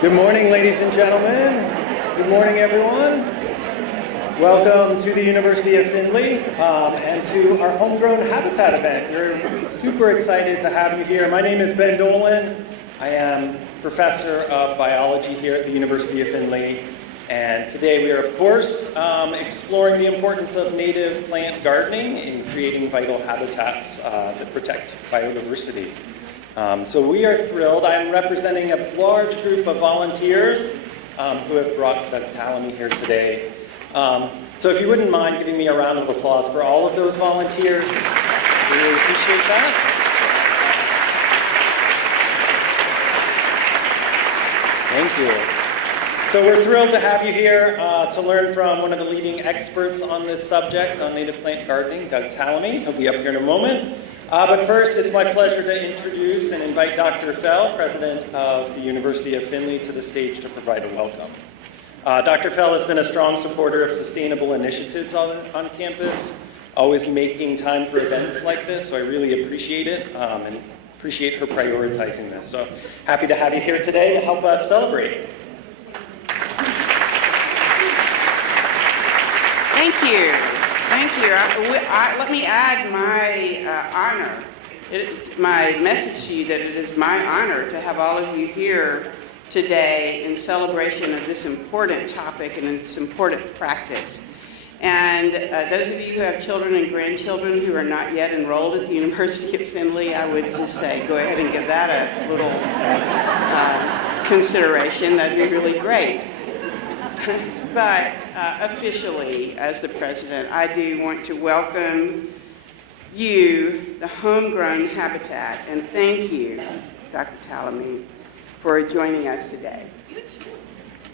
Good morning, ladies and gentlemen. Good morning, everyone. Welcome to the University of Findlay and to our Homegrown Habitat event. We're super excited to have you here. My name is Ben Dolan. I am professor of biology here at the University of Findlay. And today we are, of course, exploring the importance of native plant gardening in creating vital habitats that protect biodiversity. So we are thrilled. I'm representing a large group of volunteers who have brought Doug Tallamy here today. So if you wouldn't mind giving me a round of applause for all of those volunteers, I really appreciate that. Thank you. So we're thrilled to have you here to learn from one of the leading experts on this subject, on native plant gardening, Doug Tallamy. He'll be up here in a moment. But first, it's my pleasure to introduce and invite Dr. Fell, president of the University of Findlay, to the stage to provide a welcome. Dr. Fell has been a strong supporter of sustainable initiatives on campus, always making time for events like this, so I really appreciate it and appreciate her prioritizing this. So happy to have you here today to help us celebrate. Thank you. Thank you. Let me add my honor, my message to you that it is my honor to have all of you here today in celebration of this important topic and this important practice. And those of you who have children and grandchildren who are not yet enrolled at the University of Findlay, I would just say go ahead and give that a little consideration. That'd be really great. But officially, as the president, I do want to welcome you, the Homegrown Habitat, and thank you, Dr. Tallamy, for joining us today.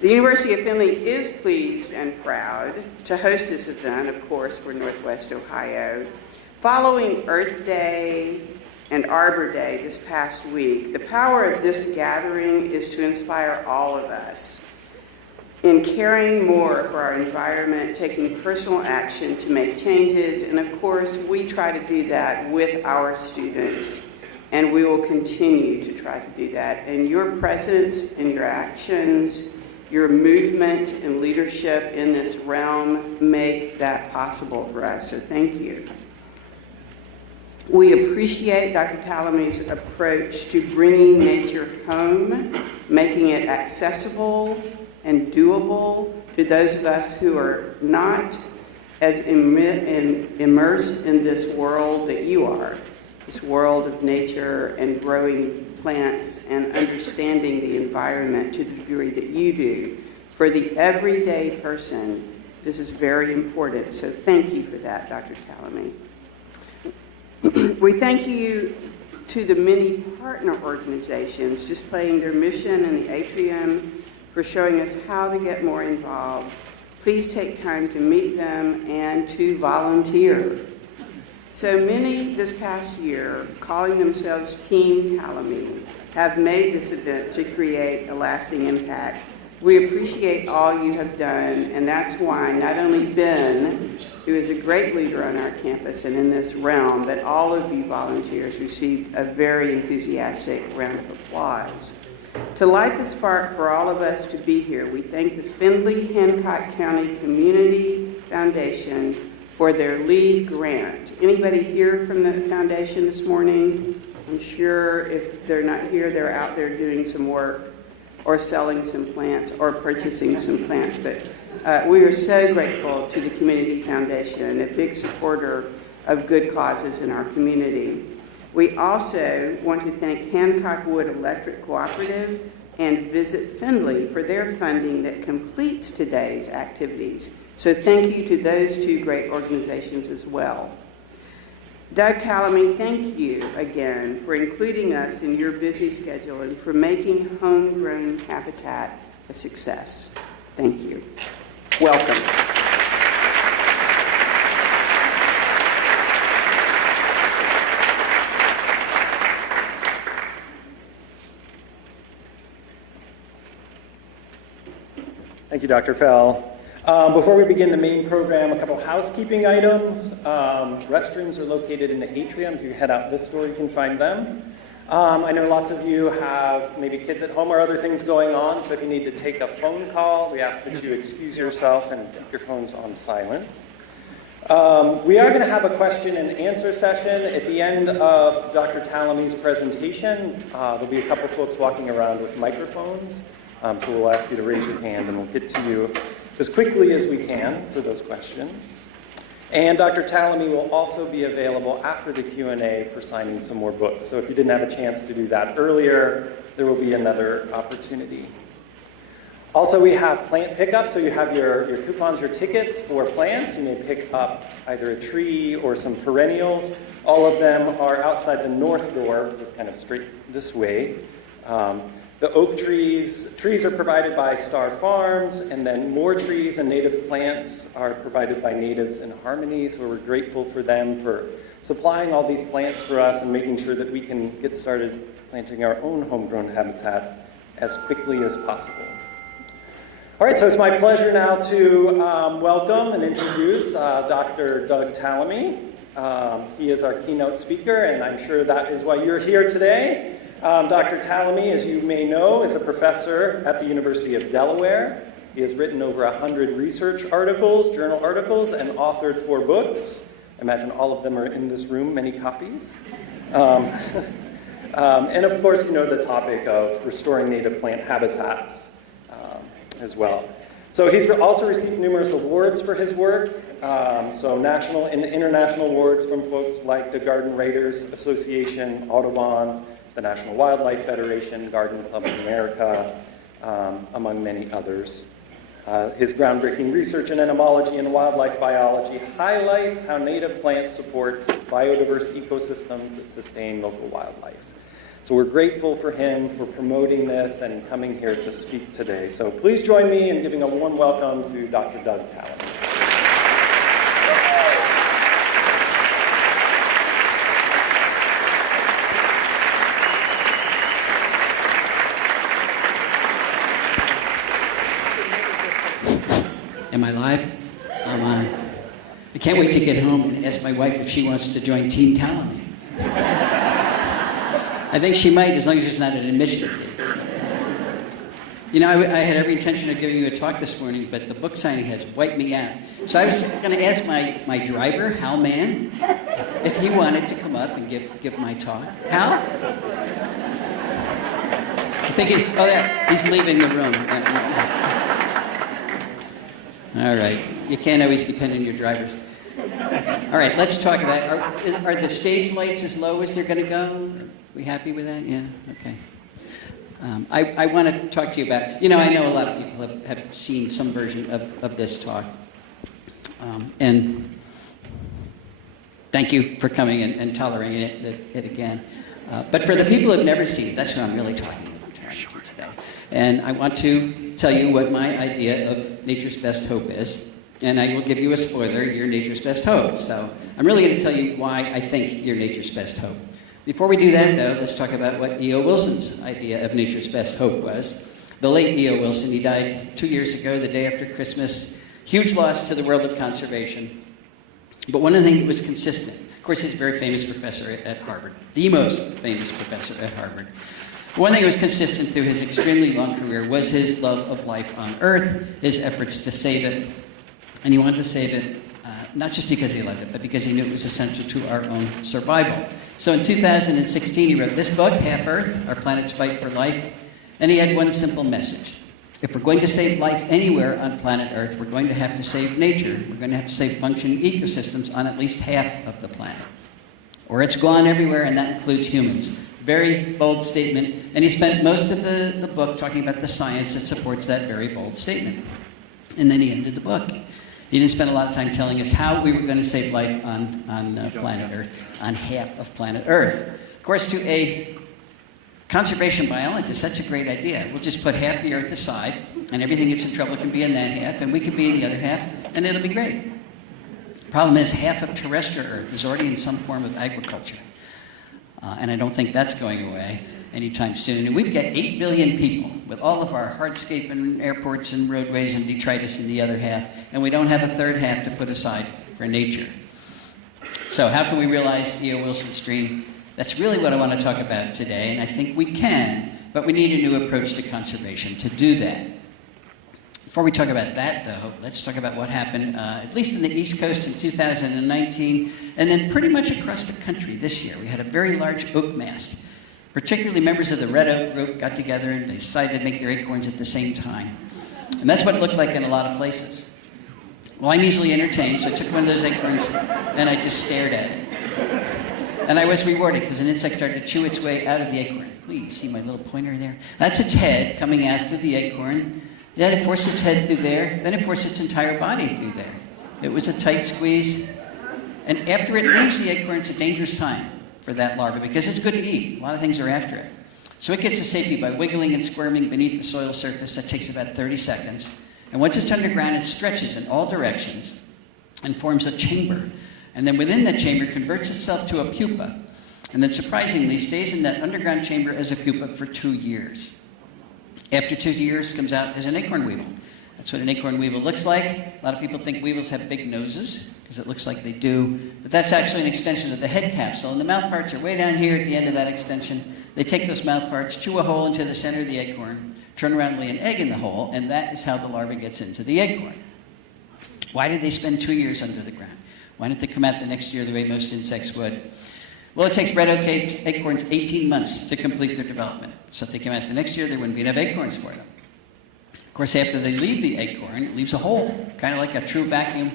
The University of Findlay is pleased and proud to host this event, of course, for Northwest Ohio. Following Earth Day and Arbor Day this past week, the power of this gathering is to inspire all of us in caring more for our environment, taking personal action to make changes, and of course, we try to do that with our students, and we will continue to try to do that. And your presence and your actions, your movement and leadership in this realm make that possible for us, so thank you. We appreciate Dr. Tallamy's approach to bringing nature home, making it accessible and doable to those of us who are not as immersed in this world that you are, this world of nature and growing plants and understanding the environment to the degree that you do. For the everyday person, this is very important, so thank you for that, Dr. Tallamy. We thank you to the many partner organizations displaying their mission in the atrium for showing us how to get more involved. Please take time to meet them and to volunteer. So many this past year, calling themselves Team Tallamy, have made this event to create a lasting impact. We appreciate all you have done, and that's why not only Ben, who is a great leader on our campus and in this realm, but all of you volunteers received a very enthusiastic round of applause. To light the spark for all of us to be here, we thank the Findlay-Hancock County Community Foundation for their lead grant. Anybody here from the foundation this morning? I'm sure if they're not here, they're out there doing some work or selling some plants or purchasing some plants. But we are so grateful to the Community Foundation and a big supporter of good causes in our community. We also want to thank Hancock Wood Electric Cooperative and Visit Findlay for their funding that completes today's activities. So thank you to those two great organizations as well. Doug Tallamy, thank you again for including us in your busy schedule and for making Homegrown Habitat a success. Thank you. Welcome. Thank you, Dr. Fell. Before we begin the main program, a couple housekeeping items. Restrooms are located in the atrium. If you head out this door, you can find them. I know lots of you have maybe kids at home or other things going on, so if you need to take a phone call, we ask that you excuse yourself and keep your phones on silent. We are going to have a question and answer session at the end of Dr. Tallamy's presentation. There'll be a couple folks walking around with microphones, so we'll ask you to raise your hand and we'll get to you as quickly as we can for those questions. And Dr. Tallamy will also be available after the Q&A for signing some more books. So if you didn't have a chance to do that earlier, there will be another opportunity. Also, we have plant pickup, so you have your coupons, your tickets for plants. You may pick up either a tree or some perennials. All of them are outside the north door, just kind of straight this way. The oak trees are provided by Star Farms, and then more trees and native plants are provided by Natives in Harmony, so we're grateful for them for supplying all these plants for us and making sure that we can get started planting our own homegrown habitat as quickly as possible. All right, so it's my pleasure now to welcome and introduce Dr. Doug Tallamy. He is our keynote speaker, and I'm sure that is why you're here today. Dr. Tallamy, as you may know, is a professor at the University of Delaware. He has written over 100 research articles, journal articles, and authored 4 books. I imagine all of them are in this room, many copies. And of course, you know the topic of restoring native plant habitats as well. So he's also received numerous awards for his work, so national and international awards from folks like the Garden Raiders Association, Audubon, the National Wildlife Federation, Garden Club of America, among many others. His groundbreaking research in entomology and wildlife biology highlights how native plants support biodiverse ecosystems that sustain local wildlife. So we're grateful for him for promoting this and coming here to speak today. So please join me in giving a warm welcome to Dr. Doug Tallamy. Am I live? I'm on. I can't wait to get home and ask my wife if she wants to join Team Tallamy. I think she might, as long as there's not an admission fee. You know, I had every intention of giving you a talk this morning, but the book signing has wiped me out. So I was going to ask my driver, Hal Mann, if he wanted to come up and give my talk. Hal? I think he's leaving the room. All right. You can't always depend on your drivers. All right, let's talk about, are the stage lights as low as they're going to go? We happy with that? Yeah? Okay. I want to talk to you about, you know, I know a lot of people have seen some version of this talk. And thank you for coming and tolerating it again. But for the people who have never seen it, that's what I'm really talking about today. And I want to tell you what my idea of nature's best hope is. And I will give you a spoiler, you're nature's best hope. So I'm really going to tell you why I think you're nature's best hope. Before we do that, though, let's talk about what E.O. Wilson's idea of nature's best hope was. The late E.O. Wilson, he died 2 years ago, the day after Christmas. Huge loss to the world of conservation. But one of the things that was consistent, of course, he's a very famous professor at Harvard, the most famous professor at Harvard. One thing that was consistent through his extremely long career was his love of life on Earth, his efforts to save it. And he wanted to save it not just because he loved it, but because he knew it was essential to our own survival. So in 2016, he wrote this book, Half Earth, Our Planet's Fight for Life, and he had one simple message. If we're going to save life anywhere on planet Earth, we're going to have to save nature. We're going to have to save functioning ecosystems on at least half of the planet. Or it's gone everywhere, and that includes humans. Very bold statement, and he spent most of the book talking about the science that supports that very bold statement. And then he ended the book. He didn't spend a lot of time telling us how we were going to save life on planet Earth, on half of planet Earth. Of course, to a conservation biologist, that's a great idea. We'll just put half the Earth aside, and everything that's in trouble can be in that half, and we can be in the other half, and it'll be great. Problem is, half of terrestrial Earth is already in some form of agriculture. And I don't think that's going away anytime soon. And we've got 8 billion people with all of our hardscape and airports and roadways and detritus in the other half, and we don't have a third half to put aside for nature. So how can we realize E.O. Wilson's dream? That's really what I want to talk about today, and I think we can, but we need a new approach to conservation to do that. Before we talk about that, though, let's talk about what happened, at least in the East Coast in 2019, and then pretty much across the country this year. We had a very large oak mast. Particularly members of the red oak group got together and they decided to make their acorns at the same time. And that's what it looked like in a lot of places. Well, I'm easily entertained, so I took one of those acorns and I just stared at it. And I was rewarded because an insect started to chew its way out of the acorn. You see my little pointer there? That's its head coming out through the acorn. Then it forced its head through there. Then it forced its entire body through there. It was a tight squeeze. And after it leaves the acorn, it's a dangerous time for that larva because it's good to eat. A lot of things are after it. So it gets to safety by wiggling and squirming beneath the soil surface. That takes about 30 seconds. And once it's underground, it stretches in all directions and forms a chamber. And then within that chamber, converts itself to a pupa. And then surprisingly, stays in that underground chamber as a pupa for 2 years. After 2 years, comes out as an acorn weevil. That's what an acorn weevil looks like. A lot of people think weevils have big noses, because it looks like they do. But that's actually an extension of the head capsule. And the mouth parts are way down here at the end of that extension. They take those mouth parts, chew a hole into the center of the acorn, turn around and lay an egg in the hole, and that is how the larva gets into the acorn. Why did they spend 2 years under the ground? Why didn't they come out the next year the way most insects would? Well, it takes red oak acorns 18 months to complete their development. So if they came out the next year, there wouldn't be enough acorns for them. Of course, after they leave the acorn, it leaves a hole, kind of like a true vacuum.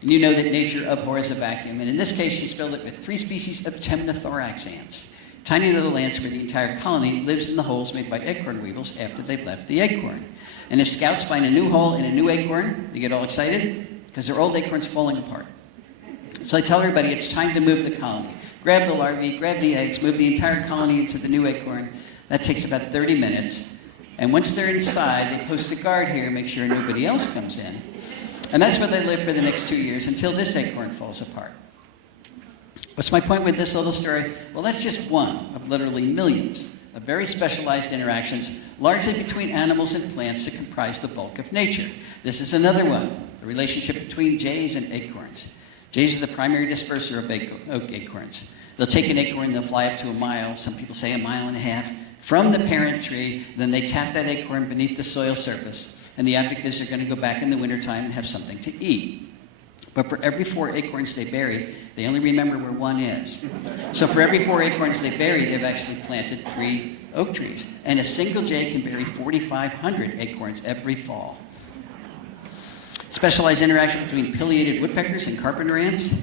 And you know that nature abhors a vacuum. And in this case, she's filled it with 3 species of temnothorax ants. Tiny little ants where the entire colony lives in the holes made by acorn weevils after they've left the acorn. And if scouts find a new hole in a new acorn, they get all excited because their old acorn's falling apart. So I tell everybody it's time to move the colony. Grab the larvae, grab the eggs, move the entire colony into the new acorn. That takes about 30 minutes. And once they're inside, they post a guard here, make sure nobody else comes in. And that's where they live for the next 2 years until this acorn falls apart. What's my point with this little story? Well, that's just one of literally millions of very specialized interactions, largely between animals and plants that comprise the bulk of nature. This is another one, the relationship between jays and acorns. Jays are the primary disperser of oak acorns. They'll take an acorn, they'll fly up to a mile, some people say 1.5 miles, from the parent tree, then they tap that acorn beneath the soil surface, and the object is they're going to go back in the wintertime and have something to eat. But for every 4 acorns they bury, they only remember where one is. So for every 4 acorns they bury, they've actually planted 3 oak trees. And a single jay can bury 4,500 acorns every fall. Specialized interaction between pileated woodpeckers and carpenter ants.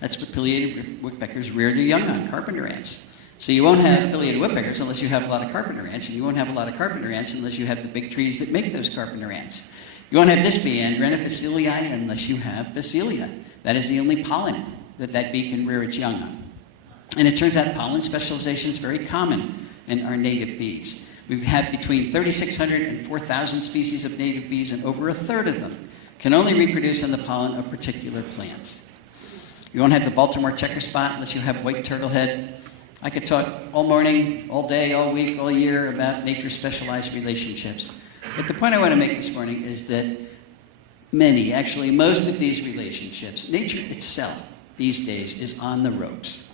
That's what pileated woodpeckers rear their young on, carpenter ants. So you won't have pileated woodpeckers unless you have a lot of carpenter ants, and you won't have a lot of carpenter ants unless you have the big trees that make those carpenter ants. You won't have this bee, Andrena facilii, unless you have Facilia. That is the only pollen that bee can rear its young on. And it turns out pollen specialization is very common in our native bees. We've had between 3,600 and 4,000 species of native bees, and over 1/3 of them can only reproduce on the pollen of particular plants. You won't have the Baltimore checker spot unless you have white turtlehead. I could talk all morning, all day, all week, all year about nature-specialized relationships. But the point I want to make this morning is that many, actually most of these relationships, nature itself these days is on the ropes.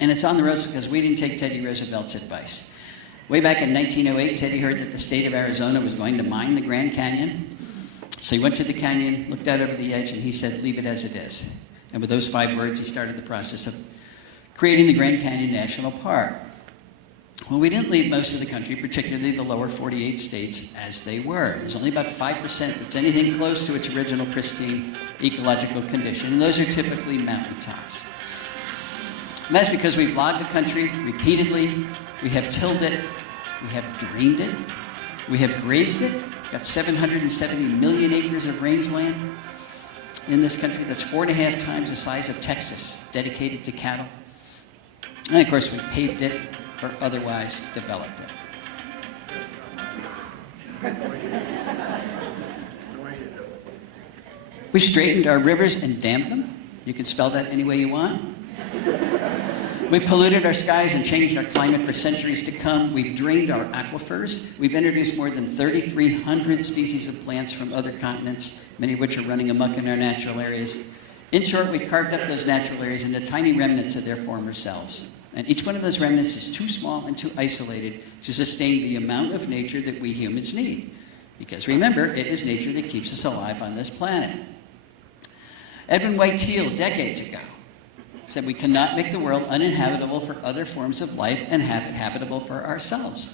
And it's on the ropes because we didn't take Teddy Roosevelt's advice. Way back in 1908, Teddy heard that the state of Arizona was going to mine the Grand Canyon. So he went to the canyon, looked out over the edge, and he said, "Leave it as it is." And with those 5 words, he started the process of creating the Grand Canyon National Park. Well, we didn't leave most of the country, particularly the lower 48 states, as they were. There's only about 5% that's anything close to its original pristine ecological condition, and those are typically mountaintops. And that's because we've logged the country repeatedly, we have tilled it, we have drained it, we have grazed it. We've got 770 million acres of rangeland in this country. That's 4.5 times the size of Texas, dedicated to cattle. And of course, we paved it or otherwise developed it. We straightened our rivers and dammed them. You can spell that any way you want. We polluted our skies and changed our climate for centuries to come. We've drained our aquifers. We've introduced more than 3,300 species of plants from other continents, many of which are running amok in our natural areas. In short, we've carved up those natural areas into tiny remnants of their former selves. And each one of those remnants is too small and too isolated to sustain the amount of nature that we humans need. Because remember, it is nature that keeps us alive on this planet. Edwin White Teal, decades ago, said we cannot make the world uninhabitable for other forms of life and have it habitable for ourselves.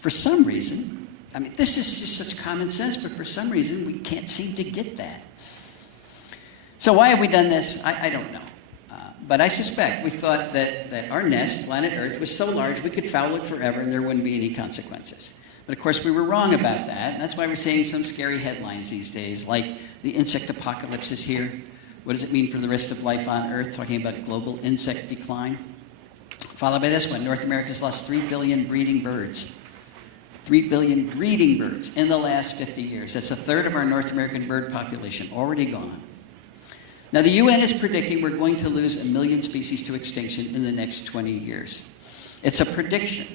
For some reason, I mean, this is just such common sense, but for some reason, we can't seem to get that. So why have we done this? I don't know. But I suspect we thought that our nest, planet Earth, was so large we could foul it forever and there wouldn't be any consequences. But of course, we were wrong about that, and that's why we're seeing some scary headlines these days, like the insect apocalypse is here. What does it mean for the rest of life on Earth? Talking about global insect decline. Followed by this one, North America's lost 3 billion breeding birds. 3 billion breeding birds in the last 50 years. That's a third of our North American bird population, already gone. Now, the UN is predicting we're going to lose 1 million species to extinction in the next 20 years. It's a prediction.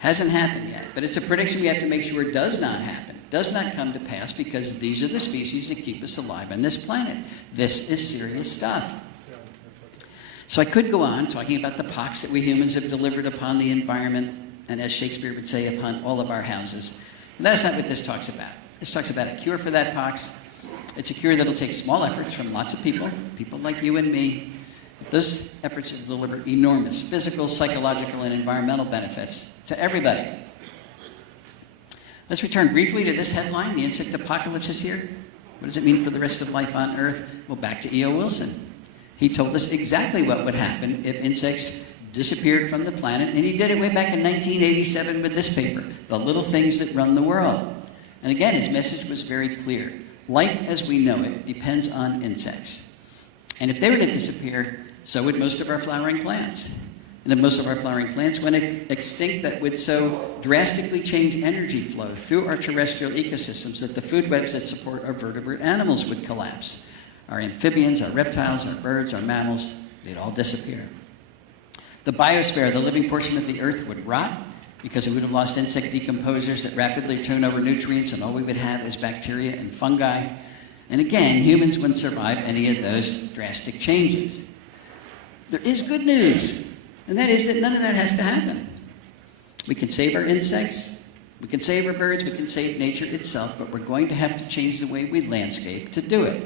Hasn't happened yet, but it's a prediction we have to make sure it does not happen, does not come to pass, because these are the species that keep us alive on this planet. This is serious stuff. So I could go on talking about the pox that we humans have delivered upon the environment, and as Shakespeare would say, upon all of our houses. And that's not what this talks about. This talks about a cure for that pox. It's a cure that'll take small efforts from lots of people, people like you and me. But those efforts will deliver enormous physical, psychological, and environmental benefits to everybody. Let's return briefly to this headline, the insect apocalypse is here. What does it mean for the rest of life on Earth? Well, back to E.O. Wilson. He told us exactly what would happen if insects disappeared from the planet, and he did it way back in 1987 with this paper, The Little Things That Run the World. And again, his message was very clear. Life as we know it depends on insects. And if they were to disappear, so would most of our flowering plants. And if most of our flowering plants went extinct, that would so drastically change energy flow through our terrestrial ecosystems that the food webs that support our vertebrate animals would collapse. Our amphibians, our reptiles, our birds, our mammals, they'd all disappear. The biosphere, the living portion of the Earth, would rot because we would have lost insect decomposers that rapidly turn over nutrients, and all we would have is bacteria and fungi. And again, humans wouldn't survive any of those drastic changes. There is good news, and that is that none of that has to happen. We can save our insects, we can save our birds, we can save nature itself, but we're going to have to change the way we landscape to do it.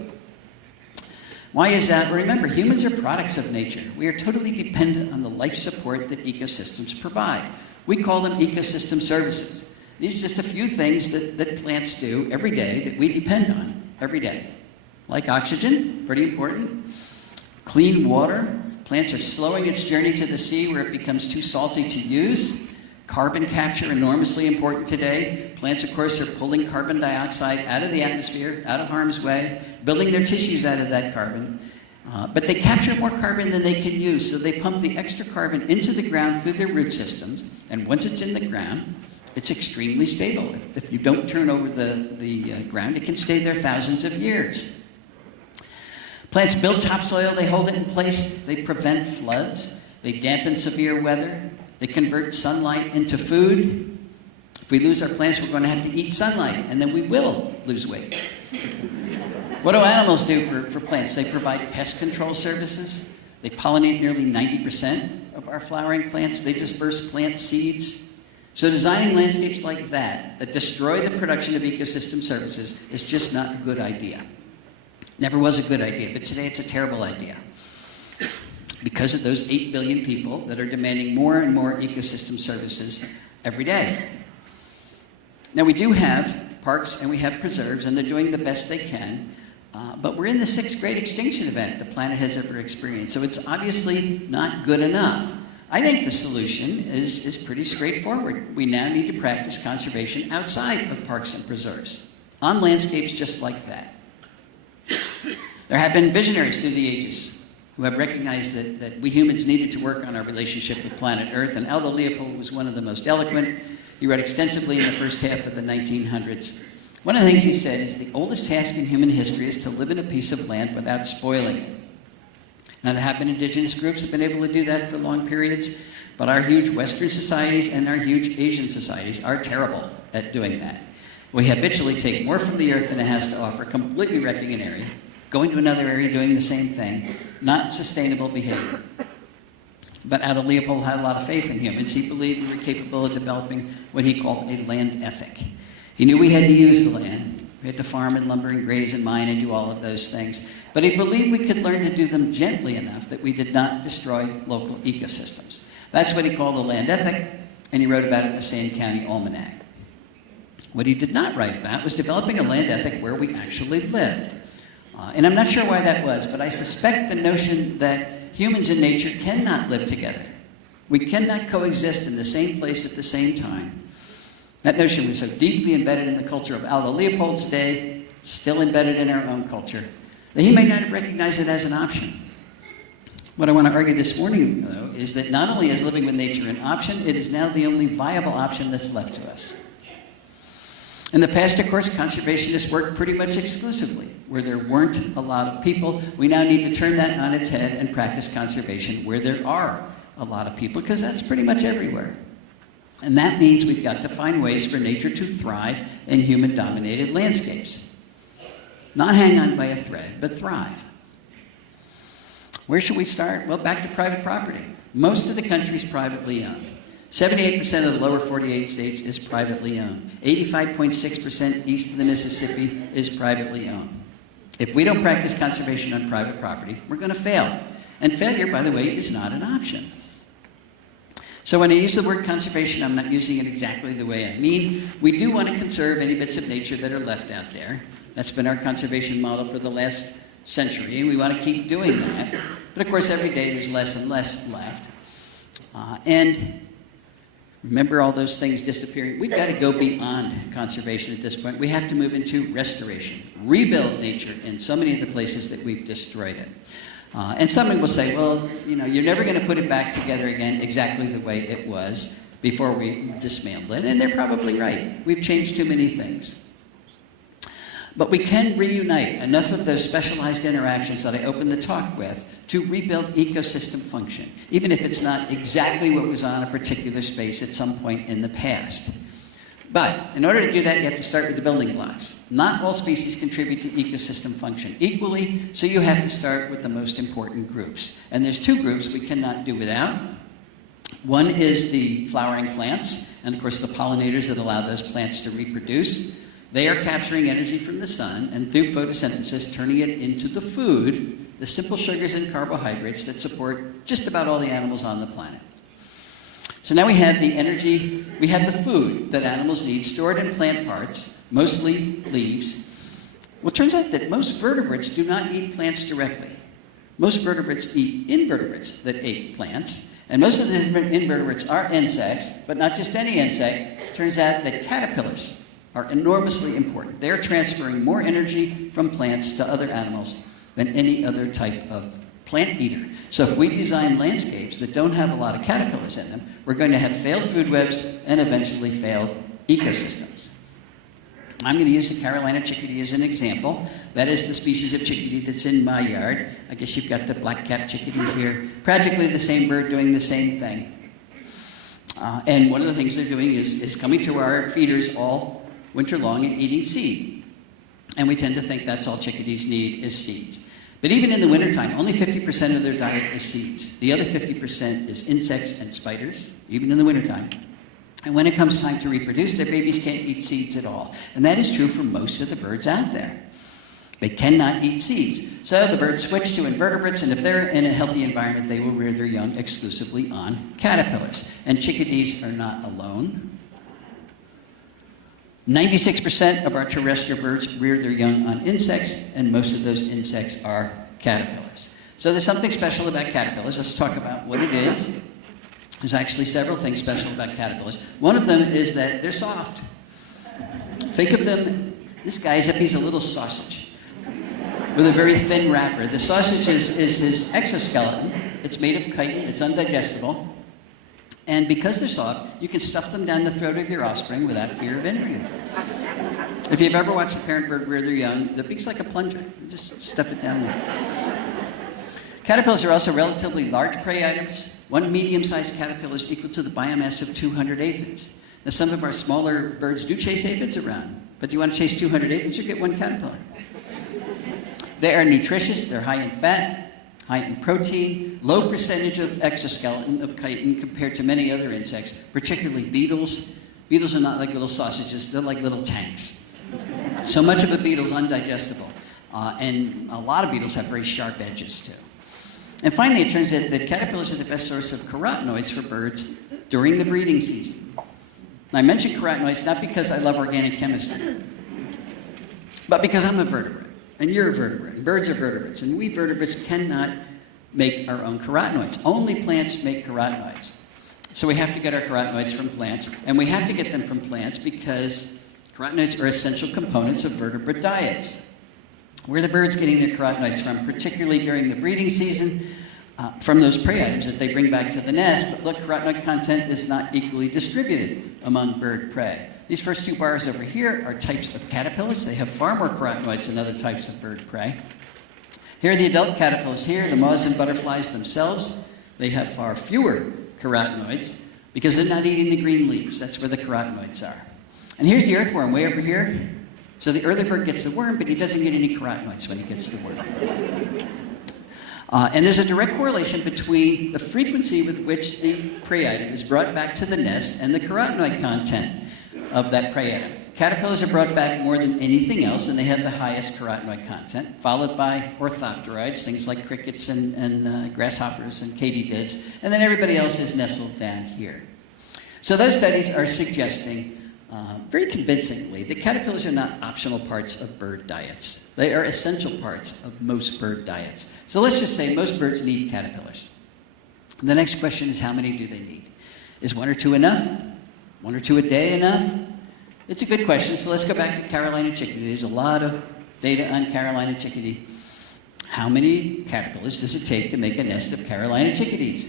Why is that? Well, remember, humans are products of nature. We are totally dependent on the life support that ecosystems provide. We call them ecosystem services. These are just a few things that plants do every day that we depend on every day. Like oxygen, pretty important. Clean water. Plants are slowing its journey to the sea where it becomes too salty to use. Carbon capture, enormously important today. Plants, of course, are pulling carbon dioxide out of the atmosphere, out of harm's way, building their tissues out of that carbon. But they capture more carbon than they can use, so they pump the extra carbon into the ground through their root systems, and once it's in the ground, it's extremely stable. If you don't turn over the ground, it can stay there thousands of years. Plants build topsoil, they hold it in place, they prevent floods, they dampen severe weather, they convert sunlight into food. If we lose our plants, we're going to have to eat sunlight, and then we will lose weight. What do animals do for plants? They provide pest control services. They pollinate nearly 90% of our flowering plants. They disperse plant seeds. So designing landscapes like that destroy the production of ecosystem services is just not a good idea. Never was a good idea, but today it's a terrible idea. Because of those 8 billion people that are demanding more and more ecosystem services every day. Now, we do have parks and we have preserves, and they're doing the best they can, but we're in the 6th great extinction event the planet has ever experienced, so it's obviously not good enough. I think the solution is pretty straightforward. We now need to practice conservation outside of parks and preserves, on landscapes just like that. There have been visionaries through the ages who have recognized that we humans needed to work on our relationship with planet Earth, and Aldo Leopold was one of the most eloquent. He wrote extensively in the first half of the 1900s. One of the things he said is the oldest task in human history is to live in a piece of land without spoiling it. Now, there have been indigenous groups that have been able to do that for long periods, but our huge Western societies and our huge Asian societies are terrible at doing that. We habitually take more from the earth than it has to offer, completely wrecking an area, going to another area doing the same thing, not sustainable behavior. But Aldo Leopold had a lot of faith in humans. He believed we were capable of developing what he called a land ethic. He knew we had to use the land. We had to farm and lumber and graze and mine and do all of those things. But he believed we could learn to do them gently enough that we did not destroy local ecosystems. That's what he called the land ethic, and he wrote about it in the Sand County Almanac. What he did not write about was developing a land ethic where we actually lived. And I'm not sure why that was, but I suspect the notion that humans and nature cannot live together. We cannot coexist in the same place at the same time. That notion was so deeply embedded in the culture of Aldo Leopold's day, still embedded in our own culture, that he may not have recognized it as an option. What I want to argue this morning, though, is that not only is living with nature an option, it is now the only viable option that's left to us. In the past, of course, conservationists worked pretty much exclusively where there weren't a lot of people. We now need to turn that on its head and practice conservation where there are a lot of people, because that's pretty much everywhere. And that means we've got to find ways for nature to thrive in human-dominated landscapes. Not hang on by a thread, but thrive. Where should we start? Well, back to private property. Most of the country is privately owned. 78% of the lower 48 states is privately owned. 85.6% east of the Mississippi is privately owned. If we don't practice conservation on private property, we're going to fail. And failure, by the way, is not an option. So when I use the word conservation, I'm not using it exactly the way I mean. We do want to conserve any bits of nature that are left out there. That's been our conservation model for the last century, and we want to keep doing that. But of course, every day there's less and less left. And remember all those things disappearing? We've got to go beyond conservation at this point. We have to move into restoration, rebuild nature in so many of the places that we've destroyed it. And someone will say, well, you're never going to put it back together again exactly the way it was before we dismantled it. And they're probably right. We've changed too many things. But we can reunite enough of those specialized interactions that I opened the talk with to rebuild ecosystem function, even if it's not exactly what was on a particular space at some point in the past. But in order to do that, you have to start with the building blocks. Not all species contribute to ecosystem function equally, so you have to start with the most important groups. And there's two groups we cannot do without. One is the flowering plants, and of course the pollinators that allow those plants to reproduce. They are capturing energy from the sun, and through photosynthesis, turning it into the food, the simple sugars and carbohydrates that support just about all the animals on the planet. So now we have the energy, we have the food that animals need stored in plant parts, mostly leaves. Well, it turns out that most vertebrates do not eat plants directly. Most vertebrates eat invertebrates that ate plants, and most of the invertebrates are insects, but not just any insect. It turns out that caterpillars are enormously important. They're transferring more energy from plants to other animals than any other type of plant eater. So if we design landscapes that don't have a lot of caterpillars in them, we're going to have failed food webs and eventually failed ecosystems. I'm going to use the Carolina chickadee as an example. That is the species of chickadee that's in my yard. I guess you've got the black-capped chickadee here. Practically the same bird doing the same thing. And one of the things they're doing is coming to our feeders all winter long and eating seed. And we tend to think that's all chickadees need is seeds. But even in the wintertime, only 50% of their diet is seeds. The other 50% is insects and spiders, even in the wintertime. And when it comes time to reproduce, their babies can't eat seeds at all. And that is true for most of the birds out there. They cannot eat seeds. So the birds switch to invertebrates, and if they're in a healthy environment, they will rear their young exclusively on caterpillars. And chickadees are not alone. 96% of our terrestrial birds rear their young on insects, and most of those insects are caterpillars. So there's something special about caterpillars. Let's talk about what it is. There's actually several things special about caterpillars. One of them is that they're soft. Think of them, this guy's a piece of little sausage with a very thin wrapper. The sausage is his exoskeleton. It's made of chitin, it's undigestible. And because they're soft, you can stuff them down the throat of your offspring without fear of injury. If you've ever watched a parent bird rear their young, the beak's like a plunger. You just stuff it down there. Caterpillars are also relatively large prey items. One medium-sized caterpillar is equal to the biomass of 200 aphids. Now, some of our smaller birds do chase aphids around, but you want to chase 200 aphids, you get one caterpillar. They are nutritious, they're high in fat. high in protein, low percentage of exoskeleton of chitin compared to many other insects, particularly beetles. Beetles are not like little sausages, they're like little tanks. So much of a beetle is undigestible. And a lot of beetles have very sharp edges too. And finally, it turns out that caterpillars are the best source of carotenoids for birds during the breeding season. I mention carotenoids not because I love organic chemistry, but because I'm a vertebrate, and you're a vertebrate, and birds are vertebrates, and we vertebrates cannot make our own carotenoids. Only plants make carotenoids. So we have to get our carotenoids from plants, and we have to get them from plants because carotenoids are essential components of vertebrate diets. Where are the birds getting their carotenoids from, particularly during the breeding season? From those prey items that they bring back to the nest, but look, carotenoid content is not equally distributed among bird prey. These first two bars over here are types of caterpillars. They have far more carotenoids than other types of bird prey. Here are the adult caterpillars here, the moths and butterflies themselves. They have far fewer carotenoids because they're not eating the green leaves. That's where the carotenoids are. And here's the earthworm way over here. So the early bird gets the worm, but he doesn't get any carotenoids when he gets the worm. And there's a direct correlation between the frequency with which the prey item is brought back to the nest and the carotenoid content of that prey item. Caterpillars are brought back more than anything else, and they have the highest carotenoid content, followed by orthopterids, things like crickets and grasshoppers and katydids, and then everybody else is nestled down here. So those studies are suggesting very convincingly that caterpillars are not optional parts of bird diets. They are essential parts of most bird diets. So let's just say most birds need caterpillars. The next question is, how many do they need? Is 1 or 2 enough? 1 or 2 a day enough? It's a good question, so let's go back to Carolina chickadee. There's a lot of data on Carolina chickadee. How many caterpillars does it take to make a nest of Carolina chickadees?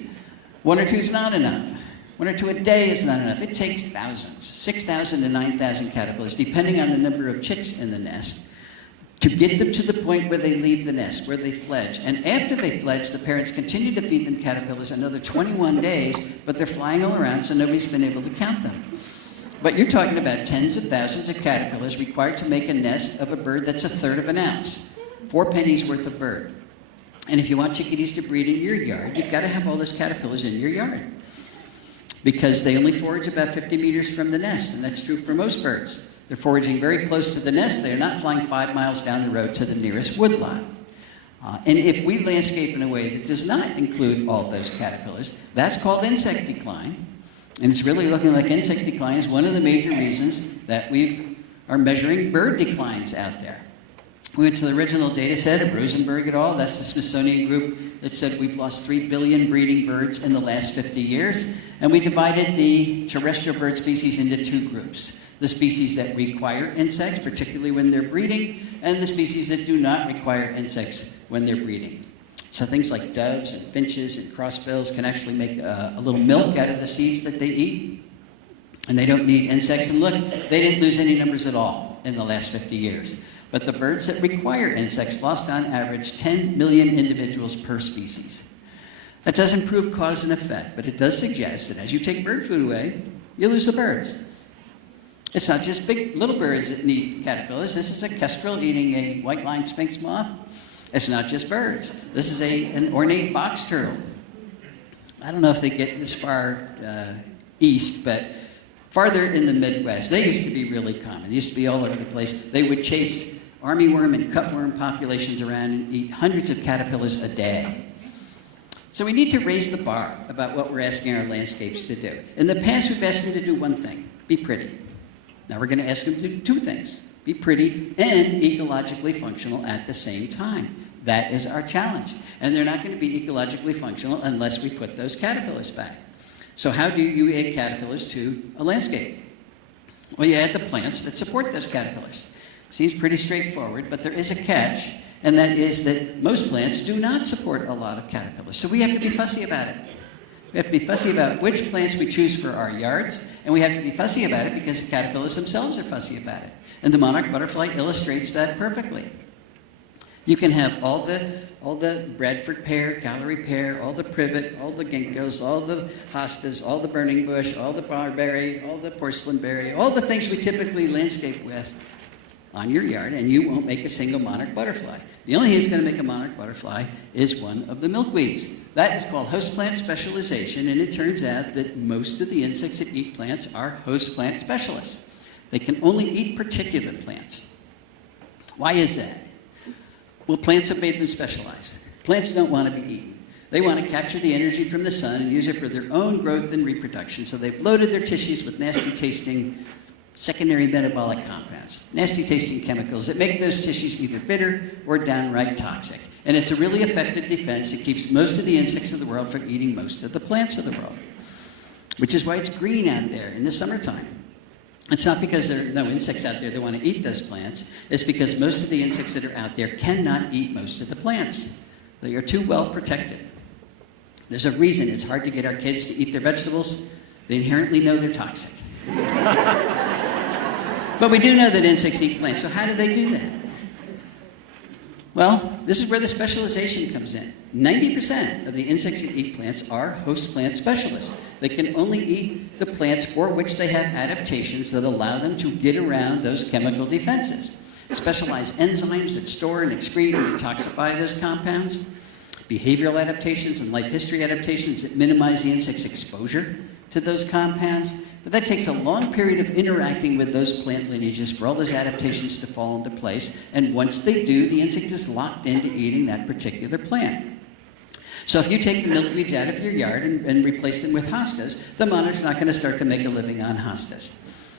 1 or 2 is not enough. 1 or 2 a day is not enough. It takes thousands, 6,000 to 9,000 caterpillars, depending on the number of chicks in the nest, to get them to the point where they leave the nest, where they fledge. And after they fledge, the parents continue to feed them caterpillars another 21 days, but they're flying all around, so nobody's been able to count them. But you're talking about tens of thousands of caterpillars required to make a nest of a bird that's 1/3 of an ounce, 4 pennies worth of bird. And if you want chickadees to breed in your yard, you've got to have all those caterpillars in your yard, because they only forage about 50 meters from the nest, and that's true for most birds. They're foraging very close to the nest. They're not flying 5 miles down the road to the nearest woodlot. And if we landscape in a way that does not include all those caterpillars, that's called insect decline. And it's really looking like insect decline is one of the major reasons that we are measuring bird declines out there. We went to the original data set of Rosenberg et al. That's the Smithsonian group that said we've lost 3 billion breeding birds in the last 50 years. And we divided the terrestrial bird species into 2 groups. The species that require insects, particularly when they're breeding, and the species that do not require insects when they're breeding. So things like doves and finches and crossbills can actually make a little milk out of the seeds that they eat. And they don't need insects. And look, they didn't lose any numbers at all in the last 50 years. But the birds that require insects lost on average 10 million individuals per species. That doesn't prove cause and effect, but it does suggest that as you take bird food away, you lose the birds. It's not just big little birds that need caterpillars. This is a kestrel eating a white-lined sphinx moth. It's not just birds. This is an ornate box turtle. I don't know if they get this far east, but farther in the Midwest, they used to be really common. They used to be all over the place. They would chase armyworm and cutworm populations around and eat hundreds of caterpillars a day. So we need to raise the bar about what we're asking our landscapes to do. In the past, we've asked them to do one thing: be pretty. Now we're going to ask them to do 2 things: be pretty and ecologically functional at the same time. That is our challenge. And they're not going to be ecologically functional unless we put those caterpillars back. So how do you add caterpillars to a landscape? Well, you add the plants that support those caterpillars. Seems pretty straightforward, but there is a catch, and that is that most plants do not support a lot of caterpillars. So we have to be fussy about it. We have to be fussy about which plants we choose for our yards, and we have to be fussy about it because caterpillars themselves are fussy about it. And the monarch butterfly illustrates that perfectly. You can have all the Bradford pear, Callery pear, all the privet, all the ginkgos, all the hostas, all the burning bush, all the barberry, all the porcelain berry, all the things we typically landscape with. on your yard, and you won't make a single monarch butterfly. The only thing that's going to make a monarch butterfly is one of the milkweeds. That is called host plant specialization, and it turns out that most of the insects that eat plants are host plant specialists. They can only eat particular plants. Why is that? Well, plants have made them specialize. Plants don't want to be eaten. They want to capture the energy from the sun and use it for their own growth and reproduction, so they've loaded their tissues with nasty-tasting secondary metabolic compounds, nasty-tasting chemicals that make those tissues either bitter or downright toxic. And it's a really effective defense that keeps most of the insects of the world from eating most of the plants of the world, which is why it's green out there in the summertime. It's not because there are no insects out there that want to eat those plants. It's because most of the insects that are out there cannot eat most of the plants. They are too well protected. There's a reason it's hard to get our kids to eat their vegetables. They inherently know they're toxic. But we do know that insects eat plants, so how do they do that? Well, this is where the specialization comes in. 90% of the insects that eat plants are host plant specialists. They can only eat the plants for which they have adaptations that allow them to get around those chemical defenses. Specialized enzymes that store and excrete and detoxify those compounds, behavioral adaptations and life history adaptations that minimize the insect's exposure to those compounds. But that takes a long period of interacting with those plant lineages for all those adaptations to fall into place. And once they do, the insect is locked into eating that particular plant. So if you take the milkweeds out of your yard and replace them with hostas, the monarch's not going to start to make a living on hostas.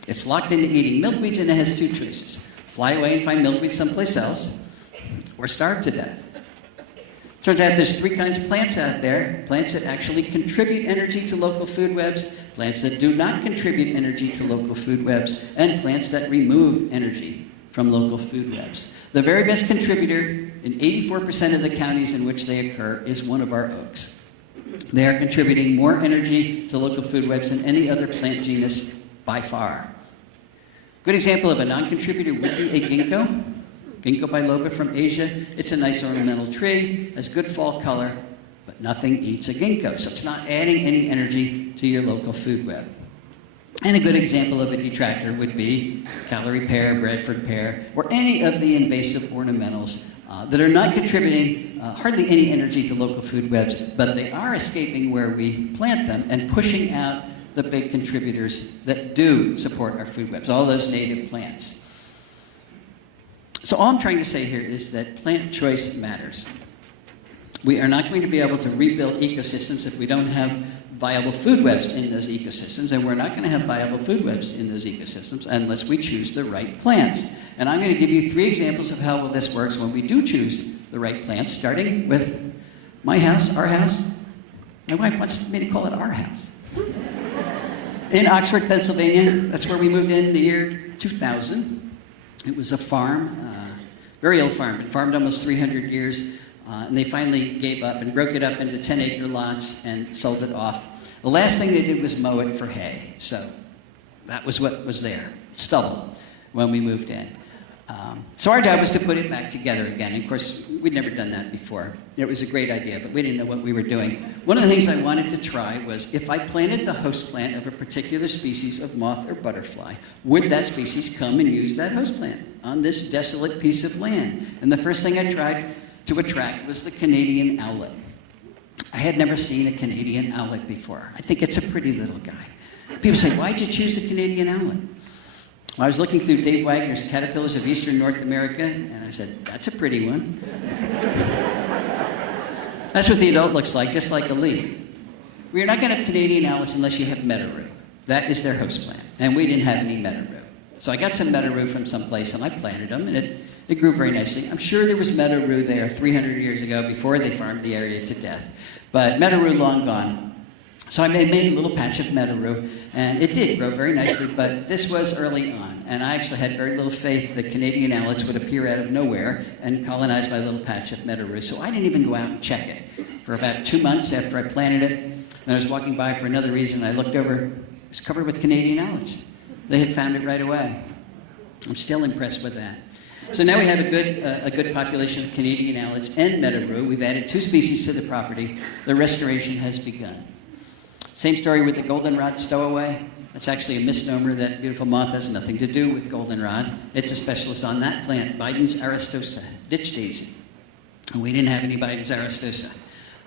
It's locked into eating milkweeds, and it has two choices: fly away and find milkweed someplace else, or starve to death. Turns out there's three kinds of plants out there: plants that actually contribute energy to local food webs, plants that do not contribute energy to local food webs, and plants that remove energy from local food webs. The very best contributor in 84% of the counties in which they occur is one of our oaks. They are contributing more energy to local food webs than any other plant genus by far. Good example of a non-contributor would be a ginkgo. Ginkgo biloba from Asia. It's a nice ornamental tree, has good fall color, but nothing eats a ginkgo, so it's not adding any energy to your local food web. And a good example of a detractor would be Callery pear, Bradford pear, or any of the invasive ornamentals that are not contributing hardly any energy to local food webs, but they are escaping where we plant them and pushing out the big contributors that do support our food webs, all those native plants. So all I'm trying to say here is that plant choice matters. We are not going to be able to rebuild ecosystems if we don't have viable food webs in those ecosystems, and we're not going to have viable food webs in those ecosystems unless we choose the right plants. And I'm going to give you 3 examples of how well this works when we do choose the right plants, starting with my house, our house. My wife wants me to call it our house. In Oxford, Pennsylvania, that's where we moved in the year 2000. It was a farm, very old farm, been farmed almost 300 years, and they finally gave up and broke it up into 10-acre lots and sold it off. The last thing they did was mow it for hay, so that was what was there, stubble, when we moved in. So our job was to put it back together again. And of course, we'd never done that before. It was a great idea, but we didn't know what we were doing. One of the things I wanted to try was if I planted the host plant of a particular species of moth or butterfly, would that species come and use that host plant on this desolate piece of land? And the first thing I tried to attract was the Canadian owlet. I had never seen a Canadian owlet before. I think it's a pretty little guy. People say, why'd you choose the Canadian owlet? Well, I was looking through Dave Wagner's Caterpillars of Eastern North America, and I said, that's a pretty one. That's what the adult looks like, just like a leaf. We're not going to have Canadian owlets unless you have meadowrue. That is their host plant, and we didn't have any meadowrue. So I got some meadowrue from someplace, and I planted them, and it grew very nicely. I'm sure there was meadowrue there 300 years ago before they farmed the area to death. But meadowrue long gone. So I made a little patch of meadowrue, and it did grow very nicely, but this was early on, and I actually had very little faith that Canadian owlets would appear out of nowhere and colonize my little patch of meadowrue, so I didn't even go out and check it. For about 2 months after I planted it, and I was walking by for another reason, I looked over, it was covered with Canadian owlets. They had found it right away. I'm still impressed with that. So now we have a good population of Canadian owlets and meadowrue. We've added 2 species to the property. The restoration has begun. Same story with the goldenrod stowaway. That's actually a misnomer. That beautiful moth has nothing to do with goldenrod. It's a specialist on that plant, Biden's aristosa, ditch daisy. And we didn't have any Biden's aristosa.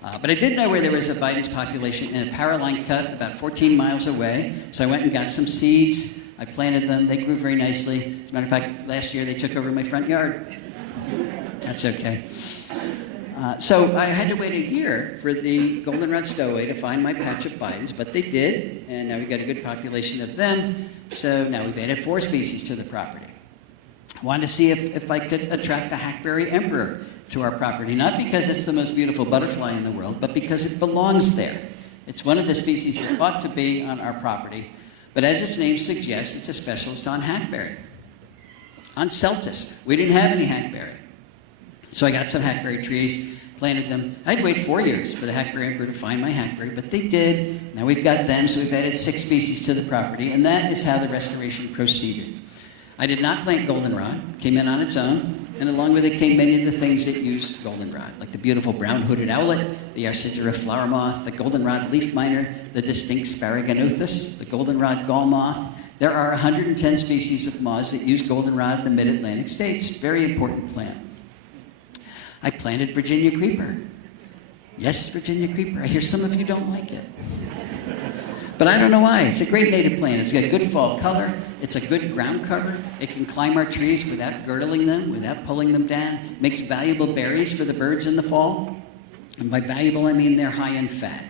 But I did know where there was a Biden's population in a power line cut about 14 miles away. So I went and got some seeds. I planted them. They grew very nicely. As a matter of fact, last year they took over my front yard. That's okay. So I had to wait a year for the goldenrod stowaway to find my patch of Bidens, but they did, and now we've got a good population of them. So now we've added 4 species to the property. I wanted to see if I could attract the hackberry emperor to our property, not because it's the most beautiful butterfly in the world, but because it belongs there. It's one of the species that ought to be on our property, but as its name suggests, it's a specialist on hackberry. On Celtis, we didn't have any hackberry. So I got some hackberry trees, planted them. I had to wait 4 years for the hackberry emperor to find my hackberry, but they did. Now we've got them, so we've added 6 species to the property, and that is how the restoration proceeded. I did not plant goldenrod, came in on its own, and along with it came many of the things that use goldenrod, like the beautiful brown-hooded owlet, the Arcigera flower moth, the goldenrod leaf miner, the distinct Sparaginothus, the goldenrod gall moth. There are 110 species of moths that use goldenrod in the mid-Atlantic states. Very important plant. I planted Virginia creeper. Yes, Virginia creeper. I hear some of you don't like it. But I don't know why. It's a great native plant. It's got good fall color. It's a good ground cover. It can climb our trees without girdling them, without pulling them down. It makes valuable berries for the birds in the fall. And by valuable, I mean they're high in fat.